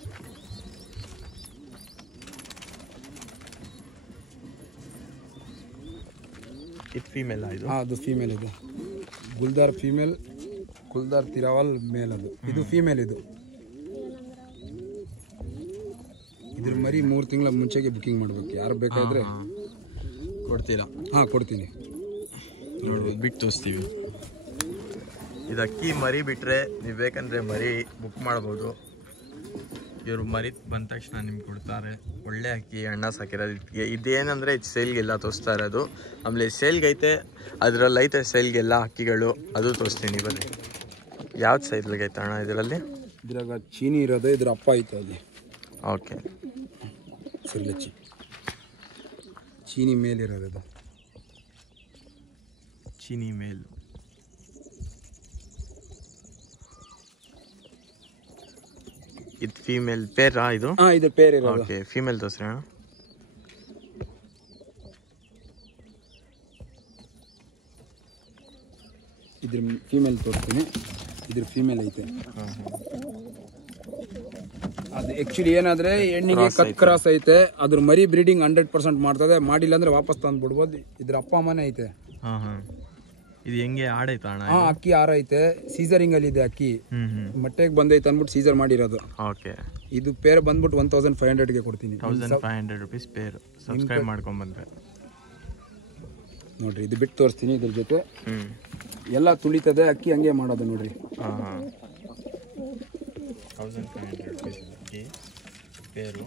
ಫೀಮೇಲ್ ಇದು? ಹಾಂ, ಅದು ಫೀಮೇಲ್. ಇದು ಗುಲ್ದಾರ್ ಫೀಮೇಲ್, ಗುಲ್ದಾರ್ ತಿರಾವಲ್ ಮೇಲ್. ಅದು ಇದು ಫೀಮೇಲ್. ಇದ್ರ ಮರಿ 3 ತಿಂಗಳ ಮುಂಚೆಗೆ ಬುಕ್ಕಿಂಗ್ ಮಾಡಬೇಕು. ಯಾರು ಬೇಕಾದರೆ ಕೊಡ್ತೀರಾ? ಹಾಂ, ಕೊಡ್ತೀನಿ. ನೋಡ್ಬೋದು, ಬಿಟ್ಟು ತೋರಿಸ್ತೀವಿ. ಇದು ಅಕ್ಕಿ ಮರಿ ಬಿಟ್ಟರೆ ನೀವು ಬೇಕಂದರೆ ಮರಿ ಬುಕ್ ಮಾಡ್ಬೋದು. ಇವರು ಮರಿ ಬಂದ ತಕ್ಷಣ ನಿಮ್ಗೆ ಕೊಡ್ತಾರೆ. ಒಳ್ಳೆ ಅಕ್ಕಿ, ಅಣ್ಣ ಸಾಕಿರೋದು. ಇದೇನಂದರೆ ಇದು ಸೇಲ್ಗೆಲ್ಲ ತೋರಿಸ್ತಾ ಇರೋದು. ಆಮೇಲೆ ಸೇಲ್ಗೈತೆ, ಅದರಲ್ಲಿ ಐತೆ ಸೇಲ್ಗೆಲ್ಲ ಅಕ್ಕಿಗಳು, ಅದು ತೋರಿಸ್ತೀನಿ ಬನ್ನಿ. ಯಾವ್ದು ಸೈಜ್ಲಾಗೈತೆ ಅಣ್ಣ ಇದರಲ್ಲಿ? ಇದ್ರಾಗ ಚೀನಿ ಇರೋದು, ಇದ್ರ ಅಪ್ಪ ಐತೆ ಅಲ್ಲಿ. ಓಕೆ. ಸರಿಲಚ್ಚಿ ಚೀನಿ ಮೇಲಿರೋದು. ಇದು ಚೀನಿ ಮೇಲ್. ಇದು ಫೀಮೇಲ್ ಪೇರಾ ಇದು? ಹಾಂ, ಇದು ಪೇರ್ ಇರೋದು. ಓಕೆ. ಫೀಮೇಲ್ ತೋರಿಸ್ರಿ ಅಣ್ಣ. ಇದ್ರ ಫೀಮೇಲ್ ತೋರಿಸ್ತೀನಿ. ಇದ್ರ ಫೀಮೇಲ್ ಐತೆ. ಅದು ಆ್ಯಕ್ಚುಲಿ ಏನಾದರೆ ಹೆಣ್ಣಿಗೆ ಕಟ್ ಕ್ರಾಸ್ ಐತೆ. ಅದ್ರ ಮರಿ ಬ್ರೀಡಿಂಗ್ 100% ಮಾಡ್ತದೆ. ಮಾಡಿಲ್ಲ ಅಂದರೆ ವಾಪಸ್ ತಂದು ಬಿಡ್ಬೋದು. ಇದ್ರ ಅಪ್ಪ ಅಮ್ಮನೇ ಐತೆ. ಹಾಂ ಹಾಂ. ಇದು ಹೆಂಗೆ ಆಡೈತಾ ಅಣ್ಣ? ಹಾಂ, ಅಕ್ಕಿ ಆರೈತೆ. ಸೀಸರಿಂಗಲ್ಲಿ ಇದೆ ಅಕ್ಕಿ. ಮೊಟ್ಟೆಗೆ ಬಂದೈತೆ ಅಂದ್ಬಿಟ್ಟು ಸೀಸರ್ ಮಾಡಿರೋದು. ಓಕೆ. ಇದು ಪೇರ್ ಬಂದ್ಬಿಟ್ಟು 1500ಗೆ ಕೊಡ್ತೀನಿ. 1500 rupees ಪೇರ್. ಸಬ್ಸ್ಕ್ರೈಬ್ ಮಾಡ್ಕೊಂಬಂದ್ರೆ ನೋಡ್ರಿ, ಇದು ಬಿಟ್ಟು ತೋರಿಸ್ತೀನಿ. ಇದ್ರ ಜೊತೆ ಎಲ್ಲ ತುಳಿತದೆ. ಅಕ್ಕಿ ಹಂಗೆ ಮಾಡೋದು ನೋಡ್ರಿ. ಹಾಂ ಹಾಂ. 1500 rupees ಅಕ್ಕಿ ಪೇರು.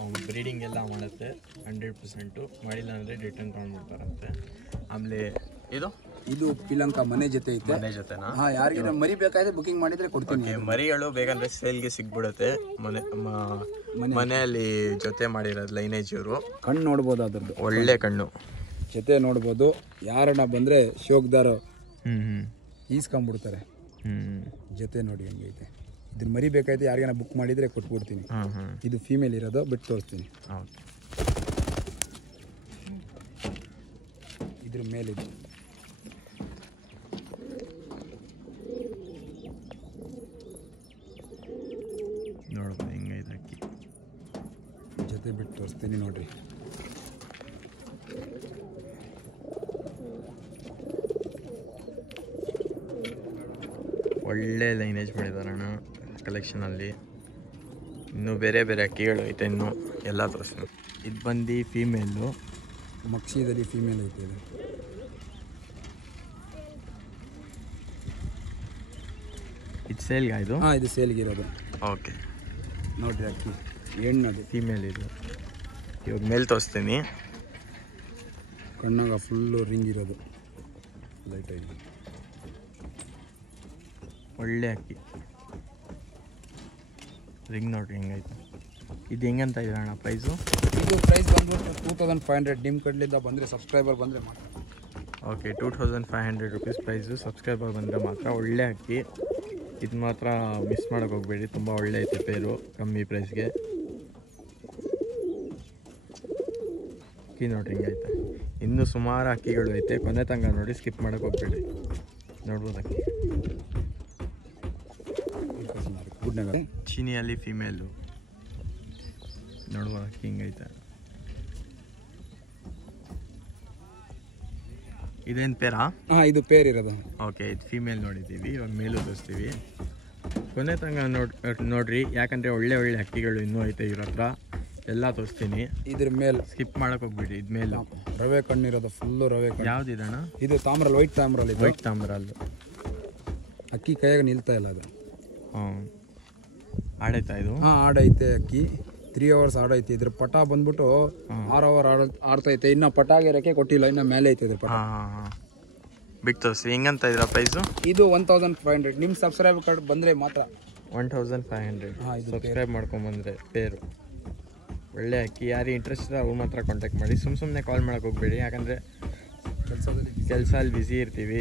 ಅವ್ನು ಬ್ರೀಡಿಂಗ್ ಎಲ್ಲ ಮಾಡುತ್ತೆ 100%. ಮಾಡಿಲ್ಲ ಅಂದರೆ ರಿಟರ್ನ್ ತೊಗೊಂಡ್ಬಿಡ್ತಾರಂತೆ. ಆಮೇಲೆ ಇದು ಪಿಲಂಕ ಮನೆ ಜೊತೆ ಐತೆ. ಮನೆ ಜೊತೆನಾ? ಹಾಂ, ಯಾರಿಗೆ ಮರಿ ಬೇಕಾದ್ರೆ ಬುಕಿಂಗ್ ಮಾಡಿದ್ರೆ ಕೊಡ್ತೀನಿ. ಮರಿಗಳು ಬೇಕಂದ್ರೆ ಸೇಲ್ಗೆ ಸಿಗ್ಬಿಡುತ್ತೆ. ಮನೆಯಲ್ಲಿ ಜೊತೆ ಮಾಡಿರೋದು ಲೈನೇಜ್. ಇವರು ಕಣ್ಣು ನೋಡ್ಬೋದು, ಅದ್ರದ್ದು ಒಳ್ಳೆ ಕಣ್ಣು. ಜೊತೆ ನೋಡ್ಬೋದು. ಯಾರನ್ನ ಬಂದರೆ ಶೋಕ್ದಾರ ಈಸ್ಕೊಂಡ್ಬಿಡ್ತಾರೆ. ಜೊತೆ ನೋಡಿ ಹೆಂಗೈತೆ. ಇದ್ರ ಮರಿ ಬೇಕಾಯ್ತು ಯಾರಿಗಾನ ಬುಕ್ ಮಾಡಿದರೆ ಕೊಟ್ಬಿಡ್ತೀನಿ. ಇದು ಫೀಮೇಲ್ ಇರೋದು, ಬಿಟ್ಟು ತೋರಿಸ್ತೀನಿ. ಇದ್ರ ಮೇಲಿದೆ. ನೋಡ್ಬೋದು ಹೆಂಗೈತೆ ಅಕ್ಕಿ. ಜೊತೆ ಬಿಟ್ಟು ತೋರಿಸ್ತೀನಿ ನೋಡ್ರಿ. ಒಳ್ಳೆ ಲೈನೇಜ್ ಮಾಡಿದಾರಣ್ಣ ಕಲೆಕ್ಷನಲ್ಲಿ. ಇನ್ನೂ ಬೇರೆ ಬೇರೆ ಅಕ್ಕಿಗಳು ಐತೆ. ಇನ್ನು ಎಲ್ಲ ತೋರಿಸ್ತೀನಿ. ಇದು ಬಂದು ಫೀಮೇಲು. ಮಕ್ಷಿದಲ್ಲಿ ಫೀಮೇಲ್ ಐತೆ. ಇದು ಸೇಲ್ಗೆ ಇದು? ಹಾಂ, ಇದು ಸೇಲ್ಗಿರೋದು. ಓಕೆ. ನೋಡ್ರಿ ಅಕ್ಕಿ ಹೆಣ್ಣದು. ಫೀಮೇಲ್ ಇದು. ಇವಾಗ ಮೇಲೆ ತೋರಿಸ್ತೀನಿ. ಕಣ್ಣಾಗ ಫುಲ್ಲು ರಿಂಗ್ ಇರೋದು ಲೈಟಾಗಿ. ಒಳ್ಳೆ ಅಕ್ಕಿ. ರಿಂಗ್ ನೋಡ್ರಿ ಹೆಂಗೈತೆ. ಇದು ಹೆಂಗಂತ ಇದೆ ಅಣ್ಣ ಪ್ರೈಸು? ಇದು ಪ್ರೈಸ್ ಬಂದ್ಬಿಟ್ಟು 2500. ನಿಮ್ಮ ಕಡೆಯಿಂದ ಬಂದರೆ ಸಬ್ಸ್ಕ್ರೈಬರ್ ಬಂದರೆ ಮಾತ್ರ. ಓಕೆ. 2500 rupees price. ಸಬ್ಸ್ಕ್ರೈಬರ್ ಬಂದರೆ ಮಾತ್ರ. ಒಳ್ಳೆ ಅಕ್ಕಿ. ಇದು ಮಾತ್ರ ಮಿಸ್ ಮಾಡೋಕೆ ಹೋಗಬೇಡಿ. ತುಂಬ ಒಳ್ಳೆ ಐತೆ ಪೇರು, ಕಮ್ಮಿ ಪ್ರೈಸ್ಗೆ. ಅಕ್ಕಿ ನೋಡ್ರಿ ಹಿಂಗೈತೆ. ಇನ್ನೂ ಸುಮಾರು ಅಕ್ಕಿಗಳು ಐತೆ. ಕೊನೆ ತನಕ ನೋಡಿ, ಸ್ಕಿಪ್ ಮಾಡೋಕೆ ಹೋಗಬೇಡಿ. ನೋಡ್ಬೋದು ಅಕ್ಕಿ. ಚೀನಿಯಲ್ಲಿ ಫೀಮೇಲು. ನೋಡ್ಬೋದು ಅಕ್ಕಿ ಹಿಂಗೈತೆ. ಇದೇನು ಪೇರಾ? ಹಾಂ, ಇದು ಪೇರ್ ಇರೋದು. ಓಕೆ. ಇದು ಫೀಮೇಲ್ ನೋಡಿದ್ದೀವಿ. ಇವಾಗ ಮೇಲೂ ತೋರಿಸ್ತೀವಿ. ಕೊನೆ ತನಕ ನೋಡ್ರಿ, ಯಾಕಂದರೆ ಒಳ್ಳೆ ಒಳ್ಳೆ ಅಕ್ಕಿಗಳು ಇನ್ನೂ ಐತೆ ಇವ್ರ ಹತ್ರ. ಎಲ್ಲ ತೋರಿಸ್ತೀನಿ. ಇದ್ರ ಮೇಲೆ ಸ್ಕಿಪ್ ಮಾಡೋಕೆ ಹೋಗ್ಬಿಡಿ. ಇದು ಮೇಲು ರವೆ ಕಣ್ಣಿರೋದು, ಫುಲ್ಲು ರವೆ ಕಣ್ಣು. ಯಾವುದಿದಣ್ಣ? ಇದು ತಾಮ್ರಲ್ಲಿ, ವೈಟ್ ತಾಮ್ರಲ್ಲಿ. ವೈಟ್ ತಾಮ್ರಲ್ಲು. ಅಕ್ಕಿ ಕೈಯಾಗ ನಿಲ್ತಾ ಇಲ್ಲ ಅದು. ಹಾಂ, ಆಡೈತಾ ಇದು? ಹಾಂ, ಆಡೈತೆ ಅಕ್ಕಿ. 3 hours ಆಡೈತೆ. ಇದ್ರ ಪಟ ಬಂದ್ಬಿಟ್ಟು 6 hour ಆಡ್ತೈತೆ. ಇನ್ನು ಪಟಾಗಿರೋಕ್ಕೆ ಕೊಟ್ಟಿಲ್ಲ, ಇನ್ನು ಮೇಲೆ ಐತೆ ಇದ್ರ ಪಟ. ಹಾಂ ಹಾಂ. ಬಿಟ್ಟು ತೋರಿಸಿ. ಹೆಂಗಂತ ಇದ್ರ ಪ್ರೈಸು? ಇದು 1500. ನಿಮ್ಮ ಸಬ್ಸ್ಕ್ರೈಬ್ ಕಾರ್ಡ್ ಬಂದರೆ ಮಾತ್ರ 1500. ಸಬ್ಸ್ಕ್ರೈಬ್ ಮಾಡ್ಕೊಂಬಂದರೆ ಪೇರು. ಒಳ್ಳೆ ಅಕ್ಕಿ. ಯಾರು ಇಂಟ್ರೆಸ್ಟ್ ಇದೆ ಅವ್ರು ಮಾತ್ರ ಕಾಂಟ್ಯಾಕ್ಟ್ ಮಾಡಿ. ಸುಮ್ಮನೆ ಕಾಲ್ ಮಾಡೋಕೆ ಹೋಗಬೇಡಿ, ಯಾಕಂದರೆ ಕೆಲಸದಲ್ಲಿ ಬ್ಯುಸಿ ಇರ್ತೀವಿ.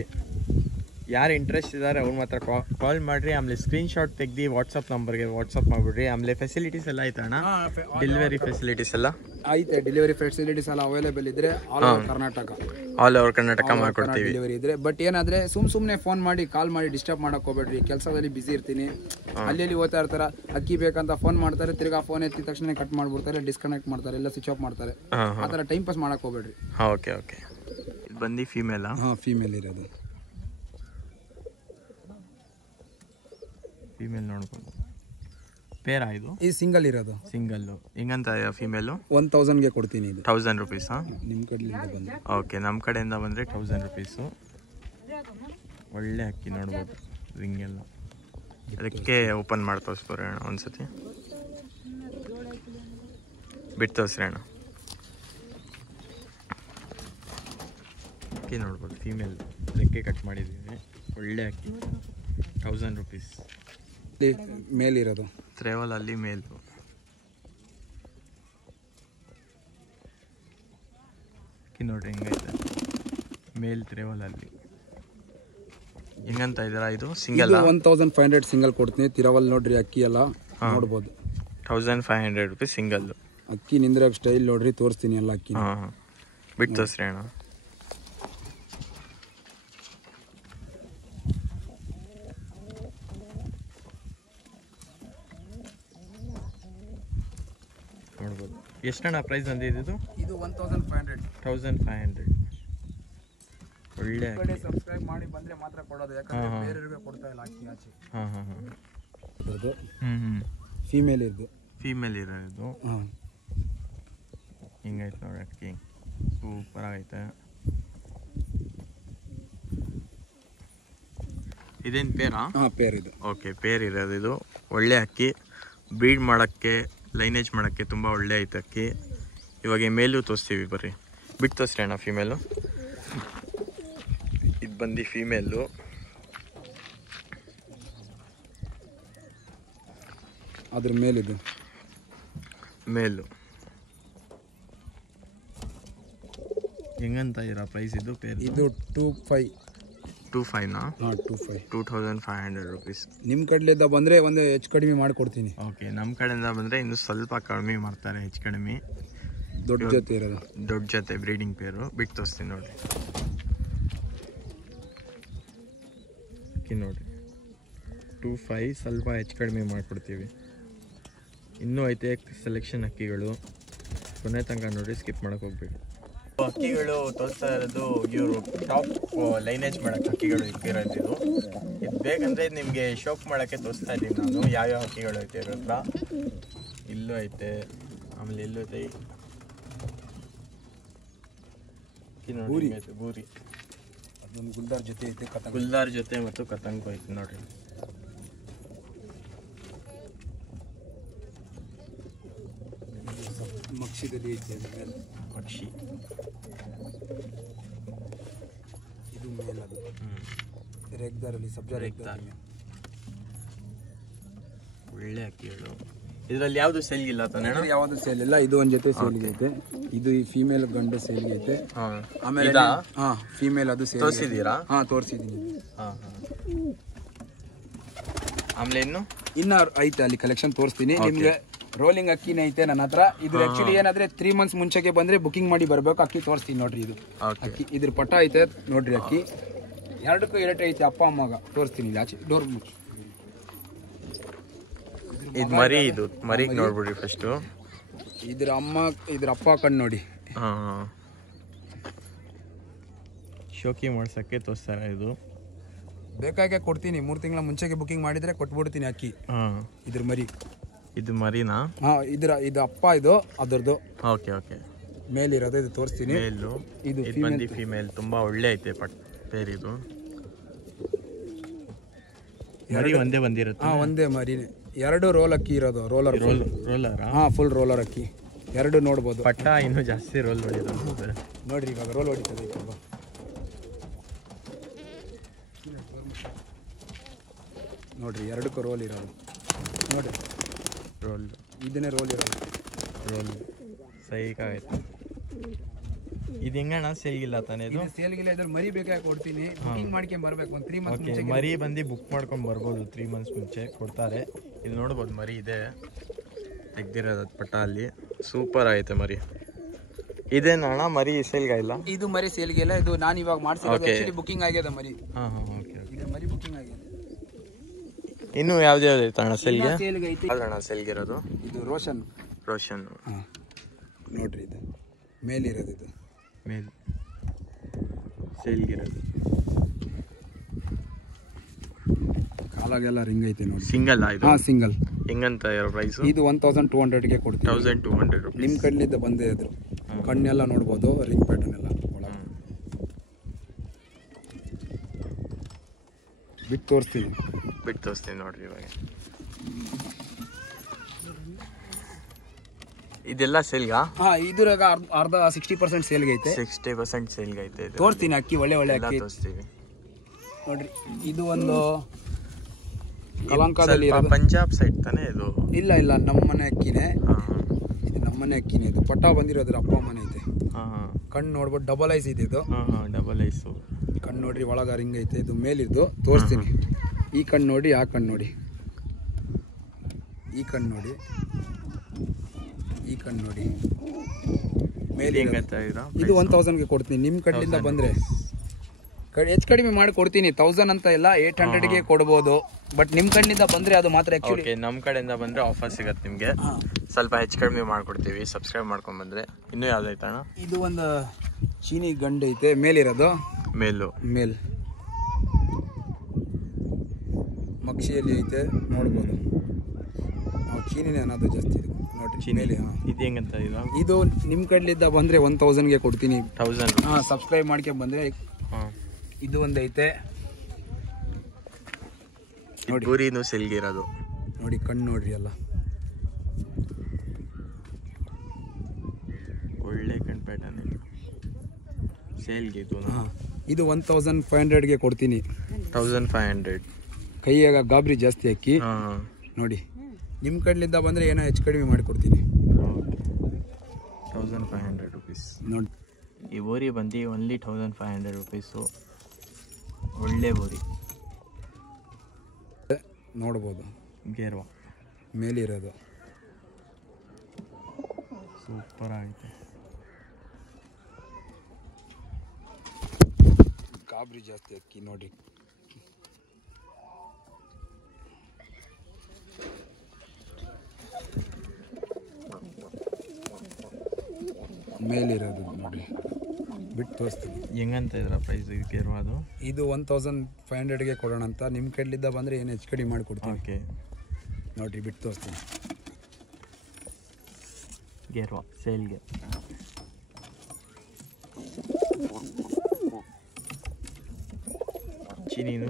ಯಾರು ಇಂಟ್ರೆಸ್ಟ್ ಇದ್ದಾರೆ ಅವ್ರು ಮಾತ್ರ ಕಾಲ್ ಮಾಡಿರಿ. ಆಮೇಲೆ ಸ್ಕ್ರೀನ್ಶಾಟ್ ತೆಗ್ದು ವಾಟ್ಸಪ್ ನಂಬರ್ಗೆ ವಾಟ್ಸಪ್ ಮಾಡಿಬಿಡ್ರಿ. ಆಮೇಲೆ ಫೆಸಿಲಿಟೀಸ್ ಎಲ್ಲ ಐತಣ್ಣ, ಡೆಲಿವರಿ ಫೆಸಿಲಿಟೀಸ್ ಎಲ್ಲ ಐತೆ. ಡೆಲಿವರಿ ಫೆಸಿಲಿಟೀಸ್ ಎಲ್ಲ ಅವೈಲೇಬಲ್ ಇದ್ರೆ all over Karnataka, all over Karnataka ಮಾಡ್ಕೊಡ್ತೀವಿ ಡೆಲಿವರಿ ಇದ್ರೆ. ಬಟ್ ಏನಾದ್ರೆ ಸುಮ್ಮನೆ ಫೋನ್ ಮಾಡಿ ಕಾಲ್ ಮಾಡಿ ಡಿಸ್ಟರ್ಬ್ ಮಾಡಕ್ ಹೋಗ್ಬೇಡ್ರಿ. ಕೆಲಸದಲ್ಲಿ ಬಿಸಿ ಇರ್ತೀನಿ, ಅಲ್ಲಿ ಓದ್ತಾ ಇರ್ತಾರ, ಅಕ್ಕಿ ಬೇಕಂತ ಫೋನ್ ಮಾಡ್ತಾರೆ, ತಿರ್ಗಾ ಫೋನ್ ಎತ್ತಿದ ತಕ್ಷಣ ಕಟ್ ಮಾಡ್ಬಿಡ್ತಾರೆ, ಡಿಸ್ಕನೆಕ್ಟ್ ಮಾಡ್ತಾರೆ, ಎಲ್ಲ ಸ್ವಿಚ್ ಆಫ್ ಮಾಡ್ತಾರೆ. ಆ ಥರ ಟೈಮ್ ಪಾಸ್ ಮಾಡಕ್ ಹೋಗ್ಬೇಡ್ರಿ. Okay okay. ಇದು ಬಂದು ಫೀಮೇಲಾ? ಫೀಮೇಲ್ ಇರೋದು. ಫೀಮೇಲ್ ನೋಡ್ಬೋದು. ಪೇರಾ ಇದು? ಈ ಸಿಂಗಲ್ ಇರೋದು. ಸಿಂಗಲ್ಲು ಹೆಂಗಂತ ಫೀಮೇಲು? 1000ಗೆ ಕೊಡ್ತೀನಿ. ಇದು 1000 ರುಪೀಸಾ? ನಿಮ್ಮ ಕಡೆಯಿಂದ ಬಂದು. ಓಕೆ, ನಮ್ಮ ಕಡೆಯಿಂದ ಬಂದರೆ 1000 ರುಪೀಸು. ಒಳ್ಳೆ ಅಕ್ಕಿ ನೋಡ್ಬೋದು, ರಿಂಗ್ ಎಲ್ಲ. ಅದಕ್ಕೆ ಓಪನ್ ಮಾಡಿ ತೋರಿಸ್ಬೋರಿ ಅಣ್ಣ ಒಂದ್ಸತಿ, ಬಿಟ್ಟು ತೋರಿಸ್ರಿ ಅಣ್ಣ. ಅಕ್ಕಿ ನೋಡ್ಬೋದು, ಫೀಮೇಲ್ ರೆಕ್ಕೆ ಕಟ್ ಮಾಡಿದ್ದೀವಿ. ಒಳ್ಳೆ ಅಕ್ಕಿ, 1000 ರುಪೀಸ್. ಮೇಲಿರೋದು ಟ್ರೇವಲ್ ಅಲ್ಲಿ ಮೇಲು. ಅಕ್ಕಿ ನೋಡ್ರಿ ಹೆಂಗೈತೆ, ಮೇಲ್ ಟ್ರೇವಲ್ ಅಲ್ಲಿ. ಹೆಂಗಂತ ಇದ್ದೀರಾ? ಇದು ಸಿಂಗಲ್ 1500 ಸಿಂಗಲ್ ಕೊಡ್ತೀನಿ. ತಿರವಲ್ ನೋಡ್ರಿ, ಅಕ್ಕಿ ಎಲ್ಲ ನೋಡ್ಬೋದು. 1500 ರುಪೀಸ್ ಸಿಂಗಲ್ಲು. ಅಕ್ಕಿ ನಿಂದ್ರ ಸ್ಟೈಲ್ ನೋಡ್ರಿ, ತೋರಿಸ್ತೀನಿ ಎಲ್ಲ ಅಕ್ಕಿ. ಬಿಟ್ಟು ತೋರಿಸ್ರಿ ಅಣ್ಣ. ನೋಡ್ಬೋದು. ಎಷ್ಟಣ್ಣ ಪ್ರೈಸ್ ಬಂದಿದ್ದು? ಇದು 1500. 1500. ಒಳ್ಳೆ ಸಬ್ಸ್ಕ್ರೈಬ್ ಮಾಡಿ ಬಂದ್ರೆ ಮಾತ್ರ ಕೊಡೋದು, ಯಾಕಂದ್ರೆ ಬೇರೆಯವರಿಗೆ ಕೊಡ್ತಾ ಇಲ್ಲ ಅಕ್ಕಿ ಆಚೆ. ಇದು ಫೀಮೇಲ್ ಇದ್ದು. ಫೀಮೇಲ್ ಇರೋದು. ಹಿಂಗೈತೆ ನೋಡಿ ಅಕ್ಕಿ, ಸೂಪರ್ ಆಗೈತೆ. ಇದೇನು ಪೇರಾ? ಪೇರ್ ಇದು. ಓಕೆ, ಪೇರ್ ಇರೋದು. ಇದು ಒಳ್ಳೆ ಅಕ್ಕಿ, ಬ್ರೀಡ್ ಮಾಡೋಕ್ಕೆ, ಲೈನೇಜ್ ಮಾಡೋಕ್ಕೆ ತುಂಬ ಒಳ್ಳೆ ಐತೆ ಅಕ್ಕಿ. ಇವಾಗ ಮೇಲೂ ತೋರಿಸ್ತೀವಿ, ಬರ್ರಿ. ಬಿಟ್ಟು ತೋರಿಸ್ರಿ ಅಣ್ಣ ಫೀಮೇಲು. ಇದು ಬಂದು ಫೀಮೇಲು. ಅದ್ರ ಮೇಲಿದು ಮೇಲು. ಹೆಂಗಂತ ಇರೋ ಪ್ರೈಸ್ ಇದು ಪೇರ್? ಇದು 25ನಾ? 2500 ರುಪೀಸ್. ನಿಮ್ಮ ಕಡೆಯಿಂದ ಬಂದರೆ ಒಂದು ಹೆಚ್ಚು ಕಡಿಮೆ ಮಾಡಿಕೊಡ್ತೀನಿ. ಓಕೆ, ನಮ್ಮ ಕಡೆಯಿಂದ ಬಂದರೆ ಇನ್ನೂ ಸ್ವಲ್ಪ ಕಡಿಮೆ ಮಾಡ್ತಾರೆ, ಹೆಚ್ಚು ಕಡಿಮೆ. ದೊಡ್ಡ ಜೊತೆ ಇರೋದು, ದೊಡ್ಡ ಜೊತೆ ಬ್ರೀಡಿಂಗ್ ಪೇರು. ಬಿಟ್ಟು ತೋರಿಸ್ತೀನಿ ನೋಡಿ. ಅಕ್ಕಿ ನೋಡಿ, 25 ಸ್ವಲ್ಪ ಹೆಚ್ಚು ಕಡಿಮೆ ಮಾಡಿಕೊಡ್ತೀವಿ. ಇನ್ನೂ ಐತೆ ಸೆಲೆಕ್ಷನ್ ಅಕ್ಕಿಗಳು, ಕೊನೆ ತನಕ ನೋಡಿ, ಸ್ಕಿಪ್ ಮಾಡೋಕೆ ಹೋಗ್ಬೇಡಿ. ಅಕ್ಕಿಗಳು ತೋರಿಸ್ತಾ ಇರೋದು ಇವರು ಟಾಪ್ ಲೈನೇಜ್ ಮಾಡೋಕ್ಕೆ ಅಕ್ಕಿಗಳು ಇಟ್ಟಿರೋದು. ಇದು ಬೇಕಂದರೆ ನಿಮಗೆ ಶೋಕ್ ಮಾಡೋಕ್ಕೆ ತೋರಿಸ್ತಾ ಇದ್ದೀನಿ ನಾನು, ಯಾವ್ಯಾವ ಅಕ್ಕಿಗಳು ಐತೆ ಇರೋ ಹತ್ರ. ಇಲ್ಲೂ ಐತೆ, ಆಮೇಲೆ ಎಲ್ಲೂ ಐತೆ ಅಕ್ಕಿ ನೋಡಿ, ಬೂರಿ. ಅದೊಂದು ಗುಲ್ದಾರ್ ಜೊತೆ ಐತೆ, ಗುಲ್ದಾರ್ ಜೊತೆ ಮತ್ತು ಕತಂಗು ಐತೆ ನೋಡಿರಿ. ಮಕ್ಷಿದಲ್ಲಿ ಐತೆ ಪಕ್ಷಿ. ಇದು ಮೇಲ್, ಅದು ರೇಗ್ದಾರಲ್ಲಿ ಸಬ್ಜಾ ರೇಗ್ದಾರ್. ಒಳ್ಳೆ ಅಕ್ಕಿಗಳು. ಇದರಲ್ಲಿ ಯಾವುದು ಸೇಲ್ಗಿಲ್ಲ ತಾನೆ? ಯಾವುದು ಸೇಲ್ ಇಲ್ಲ. ಇದು ಒಂದು ಜೊತೆ ಸೇಲ್ಗೆ ಐತೆ. ಇದು ಈ ಫೀಮೇಲ್ ಗಂಡು ಸೇಲ್ಗೆ ಐತೆ. ಆಮೇಲೆ ಫೀಮೇಲ್ ಅದು ಸೇಲ್ ತೋರಿಸಿದ್ದೀರಾ? ತೋರಿಸಿದ್ದೀನಿ. ಆಮೇಲೆ ಇನ್ನ ಐತೆ ಅಲ್ಲಿ ಕಲೆಕ್ಷನ್ ತೋರಿಸ್ತೀನಿ ನಿಮ್ಗೆ. ರೋಲಿಂಗ್ ಅಕ್ಕಿನ ಐತೆ ನನ್ನ ಹತ್ರ. ಇದು ಆಕ್ಚುಲಿ ಏನಾದ್ರೆ 3 ಮಂತ್ಸ್ ಮುಂಚೆಗೆ ಬಂದ್ರೆ ಬುಕಿಂಗ್ ಮಾಡಿ ಬರ್ಬೇಕು. ಅಕ್ಕಿ ತೋರಿಸ್ತೀನಿ ನೋಡ್ರಿ. ಇದು ಅಕ್ಕಿ, ಇದ್ರ ಪಟ ಐತೆ ನೋಡ್ರಿ. ಅಕ್ಕಿ ಎರಡಕ್ಕೂ ಎರಟೆ ಐತೆ, ಅಪ್ಪ ಅಮ್ಮಗ. ತೋರಿಸ್ತೀನಿ ಇಲ್ಲಿ ಆಚೆ, ಡೋರ್ ಮುಚ್ಚಿ. ಇದು ಮರಿ, ಇದು ಮರಿಗೆ ನೋಡ್ಬಿಡ್ರಿ ಫಸ್ಟು. ಇದ್ರ ಅಮ್ಮ, ಇದ್ರ ಅಪ್ಪ ಕಣ್ಣು ನೋಡಿ. ಶೋಕಿ ಮಾಡ್ಸಕ್ಕೆ ತೋರಿಸ್ತಾರೆ. ಇದು ಬೇಕಾಗೆ ಕೊಡ್ತೀನಿ. 3 ತಿಂಗಳ ಮುಂಚೆಗೆ ಬುಕಿಂಗ್ ಮಾಡಿದ್ರೆ ಕೊಟ್ಬಿಡ್ತೀನಿ ಅಕ್ಕಿ. ಇದ್ರ ಮರಿ. ಇದು ಮರಿನಾ? ಇದು ಅಪ್ಪ, ಇದು ಅದರದು. Okay okay. ಮೇಲಿರೋದು ಇದು ತೋರಿಸ್ತೀನಿ. ಮೇಲು. ಇದು ಬಂದು ಫೀಮೇಲ್. ತುಂಬಾ ಒಳ್ಳೆ ಐತೆ ಪೇರ್. ಇದು ಮರಿ ಒಂದೇ ಬಂದಿರುತ್ತೆ? ಒಂದೇ ಮರಿನೇ. 2 ರೋಲ್ ಅಕ್ಕಿ ಇರೋದು. ರೋಲರ್. ಫುಲ್ ರೋಲರ್ ಅಕ್ಕಿ. 2 ನೋಡ್ಬೋದು. ಪಟ್ಟ ಇನ್ನೂ ಜಾಸ್ತಿ ರೋಲ್ ಹೊಡಿಯೋದು ನೋಡ್ರಿ. ಇವಾಗ ರೋಲ್ ಹೊಡಿತದೆ. ನೋಡ್ರಿ, 2ಕ್ಕೂ ರೋಲ್ ಇರೋದು ನೋಡ್ರಿ. ರೋಲ್, ಇದನ್ನೇ ರೋಲ್ ಇರೋದು. ರೋಲ್ ಸೈಕಾಗೈತೆ. ಇದು ಹೆಂಗಣ್ಣ ಸೇಲ್ಗಿಲ್ಲ ತಾನೇ ಇದು? ಸೇಲ್ಗಿಲ್ಲ, ಇದ್ರ ಮರಿ ಬೇಕಾಗಿ ಕೊಡ್ತೀನಿ, ಬುಕಿಂಗ್ ಮಾಡ್ಕೊಂಡ್ ಬರ್ಬೇಕು ಒಂದು 3 ಮಂತ್ಸ್ ಓಕೆ, ಮರಿ ಬಂದು ಬುಕ್ ಮಾಡ್ಕೊಂಡು ಬರ್ಬೋದು, 3 ಮಂತ್ಸ್ ಮುಂಚೆ ಕೊಡ್ತಾರೆ. ಇದು ನೋಡ್ಬೋದು ಮರಿ ಇದೆ ತೆಗ್ದಿರೋದು ಪಟ್ಟ ಅಲ್ಲಿ, ಸೂಪರ್ ಆಯ್ತು ಮರಿ. ಇದೇನಣ್ಣ ಮರಿ ಸೇಲ್ಗ ಇಲ್ಲ? ಇದು ಮರಿ ಸೇಲ್ಗೆ ಇಲ್ಲ, ಇದು ನಾನು ಇವಾಗ ಮಾಡ್ಸಿರೋದು. ಆಕ್ಚುಲಿ ಬುಕಿಂಗ್ ಆಗ್ಯದ ಮರಿ. ಓಕೆ. ಇದು ಮರಿ ಬುಕಿಂಗ್ ಆಗಿದೆ. ಇನ್ನು ಯಾವ್ದು ಐತೆ ಅಣ್ಣ ಸೇಲ್ಗೆ? ಸೇಲ್ಗೆ ಐತಿ ಅಣ್ಣ ಸೇಲ್ಗಿರೋದು ಇದು ರೋಷನ್. ಹಾಂ ನೋಡ್ರಿ, ಇದು ಮೇಲಿರೋದು, ಇದು ಮೇಲ್ ಸೇಲ್ಗಿರೋದು. ಕಾಲಾಗೆಲ್ಲ ರಿಂಗ್ ಐತೆ ನೋಡಿ. ಸಿಂಗಲ್ ಆಯ್ತು? ಹಾಂ, ಸಿಂಗಲ್. ಹೆಂಗಂತ ಇರೋ ಪ್ರೈಸ್? ಇದು 1200ಗೆ ಕೊಡ್ತೀವಿ. 1200 ರೂಪಾಯಿ. ನಿಮ್ಮ ಕಡ್ಲಿದ್ದ ಬಂದೇ ಇದ್ರು, ಕಣ್ಣೆಲ್ಲ ನೋಡ್ಬೋದು, ರಿಂಗ್ ಪ್ಯಾಟರ್ನ್ ಎಲ್ಲ ಒಳಗೆ. ಬಿಟ್ಟು ತೋರಿಸ್ತೀನಿ ನೋಡ್ರಿ ಇವಾಗ. ಇದೆಲ್ಲ ಸೇಲ್ಗಾ? ಹಾಂ, ಇದ್ರಾಗ ಅರ್ಧ 60% ಸೇಲ್ಗೆ ಐತೆ. 60% ಸೇಲ್ಗೆ ಐತೆ. ತೋರಿಸ್ತೀನಿ ಅಕ್ಕಿ, ಒಳ್ಳೆ ಅಕ್ಕಿ ತೋರಿಸ್ತೀವಿ ನೋಡ್ರಿ. ಇದು ಒಂದು ಕಲಂಕದಲ್ಲಿ ಪಂಜಾಬ್ ಸೈಡ್ ತಾನೇ ಇದು? ಇಲ್ಲ, ನಮ್ಮನೆ ಅಕ್ಕಿನೇ. ಇದು ನಮ್ಮನೆ ಅಕ್ಕಿನೇ. ಇದು ಪಟ್ಟ ಬಂದಿರೋದ್ರ ಅಪ್ಪ ಮನೆ ಐತೆ. ಕಣ್ಣು ನೋಡ್ಬೋದು, ಡಬಲ್ ಐಸ್ ಇದೆ ಇದು. ಡಬಲ್ ಐಸು ಕಣ್ಣು ನೋಡ್ರಿ, ಒಳಗ ರಿಂಗ್ ಐತೆ. ಇದು ಮೇಲಿದ್ದು ತೋರಿಸ್ತೀನಿ. ಈ ಕಣ್ಣು ನೋಡಿ, ಆ ಕಣ್ಣು ನೋಡಿ, ಈ ಕಣ್ಣು ನೋಡಿ, ಈ ಕಣ್ಣು ನೋಡಿ, ಮೇಲೆ. ಇದು 1000ಗೆ ಕೊಡ್ತೀನಿ. ನಿಮ್ಮ ಕಡೆಯಿಂದ ಬಂದರೆ ಹೆಚ್ಚು ಕಡಿಮೆ ಮಾಡಿ ಕೊಡ್ತೀನಿ. 1000 ಅಂತ ಇಲ್ಲ, 800ಗೆ ಕೊಡ್ಬೋದು. ಬಟ್ ನಿಮ್ಮ ಕಡೆಯಿಂದ ಬಂದರೆ ಅದು ಮಾತ್ರ. ಆ್ಯಕ್ಚುಲಿ ನಮ್ಮ ಕಡೆಯಿಂದ ಬಂದರೆ ಆಫರ್ ಸಿಗತ್ತೆ ನಿಮಗೆ, ಸ್ವಲ್ಪ ಹೆಚ್ಚು ಕಡಿಮೆ ಮಾಡ್ಕೊಡ್ತೀವಿ. ಸಬ್ಸ್ಕ್ರೈಬ್ ಮಾಡ್ಕೊಂಡು ಬಂದರೆ. ಇನ್ನೂ ಯಾವ್ದೈತೆ ಅಣ್ಣ? ಇದು ಒಂದು ಚೀನಿ ಗಂಡು ಐತೆ, ಮೇಲಿರೋದು. ಮೇಲ್ ಮಕ್ಷಿಯಲ್ಲಿ ಐತೆ, ನೋಡ್ಬೋದು. ನಾವು ಚೀನಿನೇ ಅನ್ನೋದು ಜಾಸ್ತಿ ಇದು ನೋಡ್ರಿ. ಚೀನಿಲಿ. ಇದು ಹೆಂಗಂತ ಇದು ನಿಮ್ಮ ಕಡೆಯಿಂದ ಬಂದರೆ 1000ಗೆ ಕೊಡ್ತೀನಿ. 1000? ಹಾಂ, ಸಬ್ಸ್ಕ್ರೈಬ್ ಮಾಡ್ಕೊಂಡು ಬಂದರೆ. ಇದು ಒಂದು ಐತೆ ನೋಡಿ, ಬೂರಿನೂ ಸೆಲ್ಗಿರೋದು ನೋಡಿ. ಕಣ್ಣು ನೋಡ್ರಿ, ಎಲ್ಲ ಒಳ್ಳೆ ಕಣ್ ಪ್ಯಾಟರ್ನ್ ಸೇಲ್ಗೆ ಇದು. ಇದು 1500ಗೆ ಕೊಡ್ತೀನಿ. 1500. ಕೈಯಾಗ ಗಾಬರಿ ಜಾಸ್ತಿ ಅಕ್ಕಿ ನೋಡಿ. ನಿಮ್ಮ ಕಡೆಯಿಂದ ಬಂದರೆ ಏನೋ ಹೆಚ್ಚು ಕಡಿಮೆ ಮಾಡಿಕೊಡ್ತೀನಿ. 1500 ರುಪೀಸ್ ನೋಡಿ. ಈ ಬೋರಿ ಬಂದು ಓನ್ಲಿ 1500 ರುಪೀಸು. ಒಳ್ಳೆ ಬೋರಿ ನೋಡ್ಬೋದು. ಗೇರ್ವಾ ಮೇಲಿರೋದು ಸೂಪರ್ ಆಗಿದೆ. ಗಾಬರಿ ಜಾಸ್ತಿ ಅಕ್ಕಿ ನೋಡಿ. ಮೇಲಿರೋದು ನೋಡಿ, ಬಿಟ್ಟು ತೋರಿಸ್ತೀನಿ. ಹೆಂಗಂತ ಇದ್ರ ಪ್ರೈಸ್ ಗೇರ್ವಾದು? ಇದು 1500ಗೆ ಕೊಡೋಣ ಅಂತ. ನಿಮ್ಮ ಕಡೆಯಿಂದ ಬಂದರೆ ಏನು ಹೆಚ್ಚು ಕಡಿಮೆ ಮಾಡಿಕೊಡ್ತೀನಿ. ಓಕೆ ನೋಡಿರಿ, ಬಿಟ್ಟು ತೋರಿಸ್ತೀನಿ. ಗೇರ್ವಾ ಸೇಲ್ಗೆ. ಚೀನಿನೂ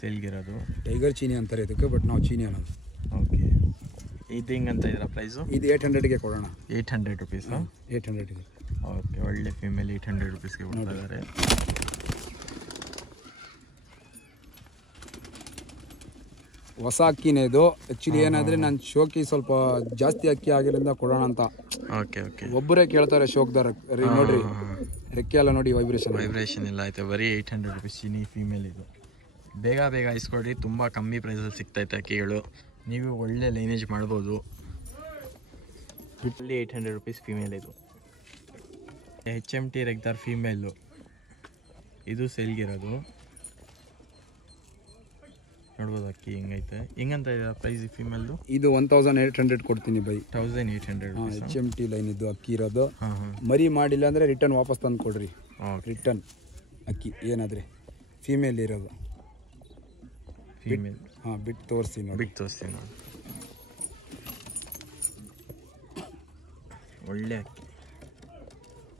ಸೇಲ್ಗಿರೋದು. ಟೈಗರ್ ಚೀನಿ ಅಂತಾರೆ ಇದಕ್ಕೆ, ಬಟ್ ನಾವು ಚೀನಿ ಅನ್ನೋದು. ಓಕೆ, ಇದು ಹೆಂಗಂತ ಇದ್ರ ಪ್ರೈಸು? ಇದು 800ಗೆ ಕೊಡೋಣ. 800 ರುಪೀಸು? 800ಗೆ. ಓಕೆ, ಒಳ್ಳೆ ಫೀಮೇಲ್ 800 ರುಪೀಸ್ಗೆ ಕೊಡ್ತಾ ಇದ್ದಾರೆ. ಹೊಸ ಅಕ್ಕಿನೇ ಇದು. ಆ್ಯಕ್ಚುಲಿ ಏನಾದರೆ ನಾನು ಶೋಕಿ ಸ್ವಲ್ಪ ಜಾಸ್ತಿ ಅಕ್ಕಿ ಆಗಿರೋದ್ರಿಂದ ಕೊಡೋಣ ಅಂತ. Okay okay. ಒಬ್ಬರೇ ಕೇಳ್ತಾರೆ ಶೋಕ್ದಾರ. ನೋಡ್ರಿ, ರೆಕ್ಕೆ ಎಲ್ಲ ನೋಡಿ, ವೈಬ್ರೇಷನ್ ಇಲ್ಲ ಐತೆ. ಬರೀ 800 ರುಪೀಸ್ ಚೀನಿ ಫೀಮೇಲ್ ಇದು. ಬೇಗ ಇಸ್ಕೊಡ್ರಿ, ತುಂಬ ಕಮ್ಮಿ ಪ್ರೈಸಲ್ಲಿ ಸಿಗ್ತೈತೆ ಅಕ್ಕಿಗಳು. ನೀವು ಒಳ್ಳೆ ಲೈನೇಜ್ ಮಾಡ್ಬೋದು. ಇಲ್ಲಿ 800 ರುಪೀಸ್ ಫೀಮೇಲ್ ಇದು. HMT ರೆಗ್ದಾರ್ ಫೀಮೇಲು ಇದು ಸೇಲ್ಗಿರೋದು. ನೋಡ್ಬೋದು ಅಕ್ಕಿ ಹೆಂಗೈತೆ. ಹೆಂಗಂತ ಇದೆ ಪ್ರೈಸ್ ಫೀಮೇಲ್ದು? ಇದು 1800 ಕೊಡ್ತೀನಿ ಬೈ. 1800 HMT ಲೈನ್ ಇದು ಅಕ್ಕಿ ಇರೋದು. ಮರಿ ಮಾಡಿಲ್ಲ ಅಂದರೆ ರಿಟರ್ನ್ ವಾಪಸ್ ತಂದು ಕೊಡ್ರಿ. ರಿಟರ್ನ್ ಅಕ್ಕಿ ಏನಾದರೆ ಫೀಮೇಲ್ ಇರೋದು. ಫೀಮೇಲ್. ಬಿಟ್ಟು ತೋರಿಸಿ ನೋಡಿ. ನೋಡಿ. ಒಳ್ಳೆ ಅಕ್ಕಿ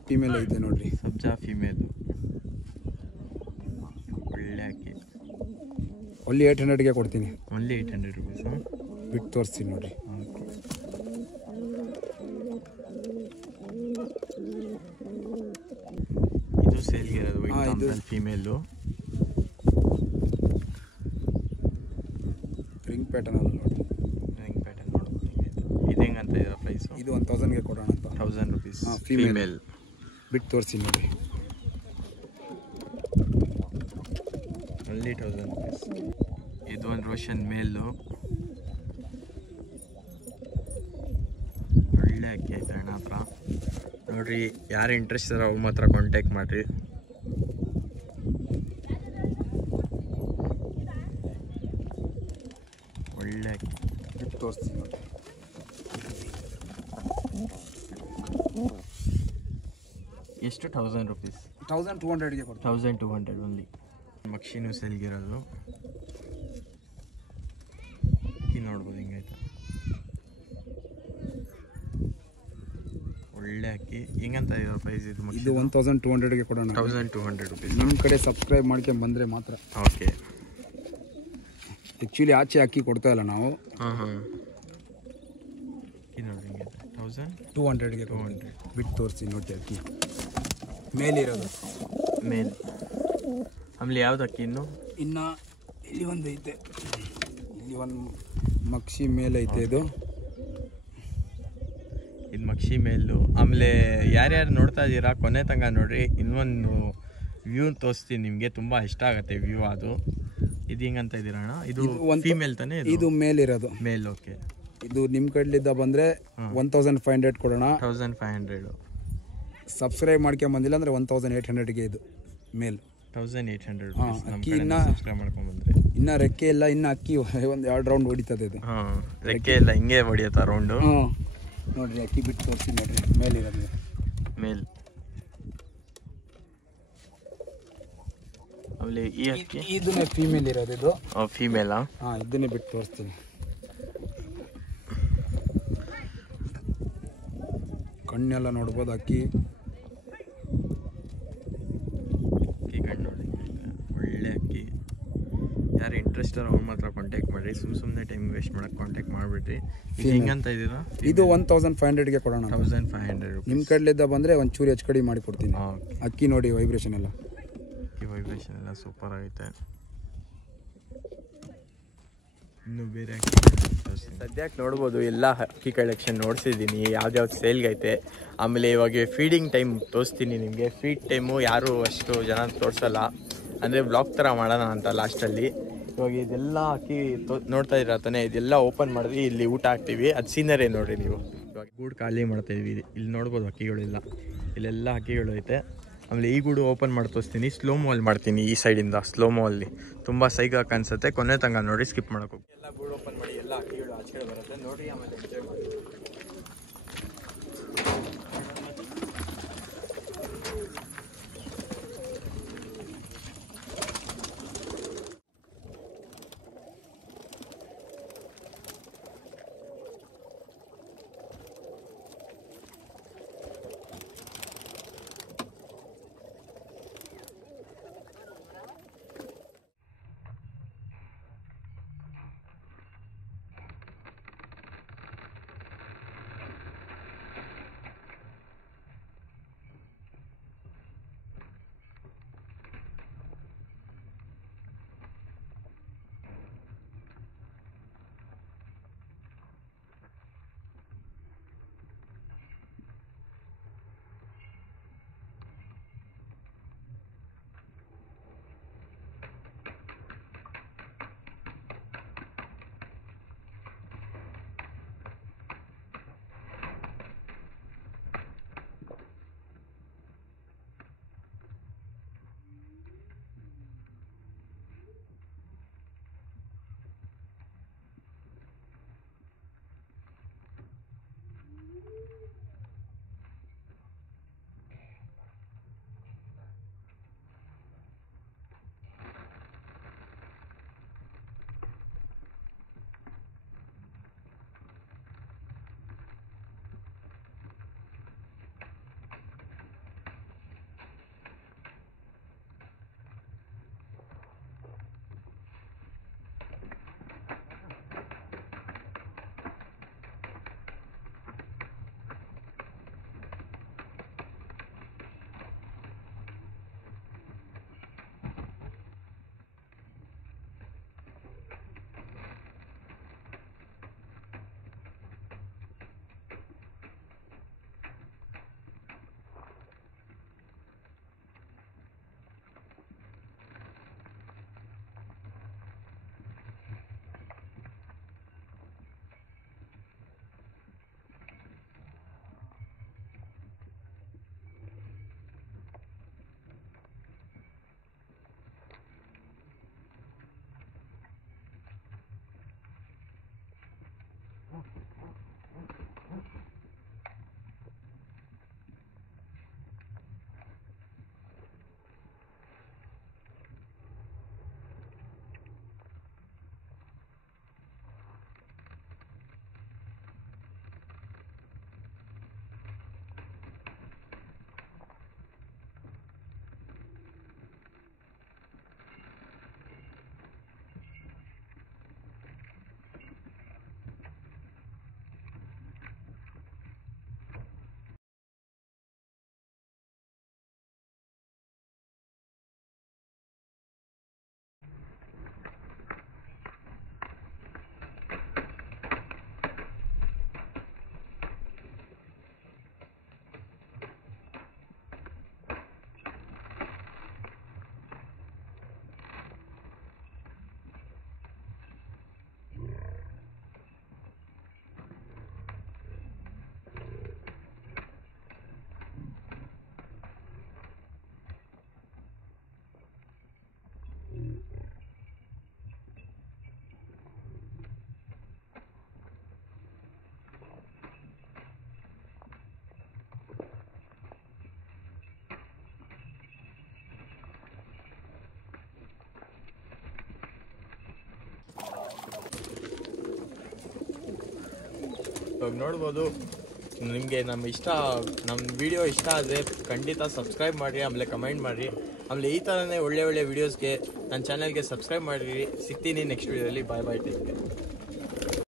ಫೀಮೇಲ್ ಐತೆ ನೋಡ್ರಿ. ಸಬ್ಜಾ ಫೀಮೇಲು ಒಳ್ಳೆ ಅಕ್ಕಿ. ಓನ್ಲಿ 800ಗೆ ಕೊಡ್ತೀನಿ. Only 800 rupees. ಬಿಟ್ಟು ತೋರಿಸಿ ನೋಡ್ರಿ. ಇದು ಸೇಲ್ಗಿರೋದು. ಇದು ಫೀಮೇಲು. ರಿಂಗ್ ಪ್ಯಾಟರ್ನ್ ನೋಡಿ. ರಿಂಗ್ ಪ್ಯಾಟರ್ನ್ ನೋಡ್ಬೋದು. ಇದು ಹೆಂಗಂತ ಇದೆ ಪ್ರೈಸು? ಇದು 1000ಗೆ ಕೊಡೋಣ ಅಂತ. 1000 ರುಪೀಸ್ ಫೀಮೇಲ್. ಬಿಟ್ಟು ತೋರಿಸಿ ನೋಡಿ. Only 1000 rupees. ಇದು ಒಂದು ರೋಷನ್ ಮೇಲು, ಒಳ್ಳೆ ಅಕ್ಕಿ ಐತೆ ಅಣ್ಣ ಹತ್ರ. ನೋಡಿರಿ, ಯಾರು ಇಂಟ್ರೆಸ್ಟ್ ಇರೋ ಅವ್ರ ಮಾತ್ರ ಕಾಂಟ್ಯಾಕ್ಟ್ ಮಾಡಿರಿ. ಒಳ್ಳೆ ಅಕ್ಕಿ ಬಿಟ್ಟು ತೋರಿಸ್ತೀನಿ ನೋಡಿ. ಎಷ್ಟು? 1000 ರುಪೀಸ್. 1200ಗೆ ಕೊಡ್ತೀನಿ. 1200 ಓನ್ಲಿ. ಮಕ್ಷಿನೂ ಸೆಲ್ಗಿರೋದು ಅಕ್ಕಿ ನೋಡ್ಬೋದು ಹಿಂಗೈತೆ. ಒಳ್ಳೆ ಅಕ್ಕಿ. ಹೆಂಗಂತ ಇದೆಯೋ ಪ್ರೈಸ್ ಇದು? ಇದು 1200ಗೆ ಕೊಡೋಣ. 1200 ರುಪೀಸ್. ನಿಮ್ಮ ಕಡೆ ಸಬ್ಸ್ಕ್ರೈಬ್ ಮಾಡ್ಕೊಂಡು ಬಂದರೆ ಮಾತ್ರ. ಓಕೆ. ಆ್ಯಕ್ಚುಲಿ ಆಚೆ ಅಕ್ಕಿ ಕೊಡ್ತಾ ಇಲ್ಲ ನಾವು. ಹಾಂ ಹಾಂ. ಅಕ್ಕಿ ನೋಡಿ ಹಿಂಗೈತೆ. 1200ಗೆ 200 ಬಿಟ್ಟು ತೋರಿಸ್ತೀನಿ ನೋಡಿ. ಅಕ್ಕಿ ಮೇಲಿರೋದು ಮೇಲ್. ಆಮೇಲೆ ಯಾವ್ದು ಅಕ್ಕಿ ಇನ್ನು ಇಲ್ಲಿ ಒಂದು ಐತೆ, ಇಲ್ಲಿ ಒಂದು ಮಕ್ಷಿ ಮೇಲೆ ಐತೆ. ಇದು ಮಕ್ಷಿ ಮೇಲು. ಆಮೇಲೆ ಯಾರ್ಯಾರು ನೋಡ್ತಾ ಇದ್ದೀರಾ ಕೊನೆ ತನಕ ನೋಡ್ರಿ. ಇನ್ನೊಂದು ವ್ಯೂ ತೋರಿಸ್ತೀನಿ ನಿಮಗೆ, ತುಂಬ ಇಷ್ಟ ಆಗುತ್ತೆ ವ್ಯೂ ಅದು. ಇದು ಹಿಂಗಂತ ಇದ್ದೀರಾ ಅಣ್ಣ? ಇದು ಫೀಮೇಲ್ ತಾನೇ? ಇದು ಮೇಲಿರೋದು ಮೇಲ್. ಓಕೆ. ಇದು ನಿಮ್ಮ ಕಡೆಲಿದ್ದ ಬಂದರೆ 1500 ಕೊಡೋಣ. 1500. ಸಬ್ಸ್ಕ್ರೈಬ್ ಮಾಡ್ಕೊಂಡು ಬಂದಿಲ್ಲ ಅಂದರೆ 1800ಗೆ ಇದು ಮೇಲ್. 1800. ಅಕ್ಕಿ ಇನ್ನ ಸಬ್ಸ್ಕ್ರೈಬ್ ಮಾಡ್ಕೊಂಡ್ಬಂದ್ರೆ ಇನ್ನು ರೆಕ್ಕೆ ಇಲ್ಲ, ಇನ್ನು ಅಕ್ಕಿ ಒಂದು 2 ರೌಂಡ್ ಹೊಡಿತದೆ ಇದು. ಹಾಂ, ರೆಕ್ಕೆ ಇಲ್ಲ, ಹಿಂಗೆ ಹೊಡಿಯತ್ತಾ ರೌಂಡು. ನೋಡಿರಿ ಅಕ್ಕಿ ಬಿಟ್ಟು ತೋರಿಸಿ ನೋಡಿರಿ. ಮೇಲಿರೋದು ಮೇಲ್. ಆಮೇಲೆ ಈ ಅಕ್ಕಿ ಇದನ್ನೇ ಫೀಮೇಲ್ ಇರೋದು. ಇದು ಫೀಮೇಲಾ? ಹಾಂ, ಇದನ್ನೇ ಬಿಟ್ಟು ತೋರಿಸ್ತೀನಿ. ಕಣ್ಣೆಲ್ಲ ನೋಡ್ಬೋದು ಅಕ್ಕಿ. ಅಕ್ಕಿ ಕಣ್ಣು ನೋಡಿ, ಒಳ್ಳೆ ಅಕ್ಕಿ. ಯಾರು ಇಂಟ್ರೆಸ್ಟ್ ಅವ್ರು ಮಾತ್ರ ಕಾಂಟ್ಯಾಕ್ಟ್ ಮಾಡಿರಿ. ಸುಮ್ಮನೆ ಟೈಮ್ ವೇಸ್ಟ್ ಮಾಡೋಕ್ಕೆ ಕಾಂಟ್ಯಾಕ್ಟ್ ಮಾಡಿಬಿಟ್ರಿ. ಇದು ಹೆಂಗಂತ ಇದ್ದೀರಾ? ಇದು 1500ಗೆ ಕೊಡೋಣ. 1500 ರುಪೀಸ್. ನಿಮ್ಮ ಕಡೆಲಿದ್ದ ಬಂದರೆ ಒಂಚೂರು ಹೆಚ್ಚು ಕಡಿಮೆ ಮಾಡಿ ಕೊಡ್ತೀನಿ. ಅಕ್ಕಿ ನೋಡಿ ವೈಬ್ರೇಷನ್ ಎಲ್ಲ. ಅಕ್ಕಿ ವೈಬ್ರೇಷನ್ ಎಲ್ಲ ಸೂಪರ್ ಆಗೈತೆ. ಇನ್ನು ಬೇರೆ ಅಕ್ಕಿ ಸದ್ಯಕ್ಕೆ ನೋಡ್ಬೋದು. ಎಲ್ಲ ಅಕ್ಕಿ ಕಲೆಕ್ಷನ್ ನೋಡಿಸಿದ್ದೀನಿ, ಯಾವ್ದ್ಯಾವ್ದು ಸೇಲ್ಗೈತೆ. ಆಮೇಲೆ ಇವಾಗ ಫೀಡಿಂಗ್ ಟೈಮ್ ತೋರಿಸ್ತೀನಿ ನಿಮಗೆ. ಫೀಡ್ ಟೈಮು ಯಾರು ಅಷ್ಟು ಜನ ತೋರಿಸಲ್ಲ, ಅಂದರೆ ಬ್ಲಾಗ್ ಥರ ಮಾಡೋಣ ಅಂತ ಲಾಸ್ಟಲ್ಲಿ. ಇವಾಗ ಇದೆಲ್ಲ ಅಕ್ಕಿ ನೋಡ್ತಾ ಇದ್ದೀರ ತಾನೆ, ಇದೆಲ್ಲ ಓಪನ್ ಮಾಡಿದ್ವಿ, ಇಲ್ಲಿ ಊಟ ಹಾಕ್ತೀವಿ. ಅದು ಸೀನರೇ ನೋಡಿರಿ ನೀವು. ಇವಾಗ ಗೂಡು ಖಾಲಿ ಮಾಡ್ತಾಯಿದ್ವಿ. ಇಲ್ಲಿ ನೋಡ್ಬೋದು ಅಕ್ಕಿಗಳಿಲ್ಲ, ಇಲ್ಲೆಲ್ಲ ಅಕ್ಕಿಗಳು ಐತೆ. ಆಮೇಲೆ ಈ ಗೂಡು ಓಪನ್ ಮಾಡಿ ತೋರಿಸ್ತೀನಿ. ಸ್ಲೋಮೋಲ್ಲಿ ಮಾಡ್ತೀನಿ, ಈ ಸೈಡಿಂದ ಸ್ಲೋಮೋಲ್ಲಿ. ತುಂಬ ಸೈಗಾಕ ಅನ್ಸುತ್ತೆ. ಕೊನೆ ತನಕ ನೋಡಿ, ಸ್ಕಿಪ್ ಮಾಡೋಕೆ. ಎಲ್ಲ ಗೂಡು ಓಪನ್ ಮಾಡಿ ಎಲ್ಲ ಅಕ್ಕಿಗಳು ಆಚೆ ಬರುತ್ತೆ ನೋಡಿ. ಆಮೇಲೆ ಎಂಜಾಯ್ ಮಾಡಿ. ಇವಾಗ ನೋಡ್ಬೋದು. ನಿಮಗೆ ನಮ್ಮ ವಿಡಿಯೋ ಇಷ್ಟ ಆದರೆ ಖಂಡಿತ ಸಬ್ಸ್ಕ್ರೈಬ್ ಮಾಡಿರಿ, ಆಮೇಲೆ ಕಮೆಂಟ್ ಮಾಡಿರಿ. ಆಮೇಲೆ ಈ ಥರನೇ ಒಳ್ಳೆ ವೀಡಿಯೋಸ್ಗೆ ನನ್ನ ಚಾನಲ್ಗೆ ಸಬ್ಸ್ಕ್ರೈಬ್ ಮಾಡಿರಿ. ಸಿಗ್ತೀನಿ ನೆಕ್ಸ್ಟ್ ವೀಡಿಯೋದಲ್ಲಿ. Bye take care.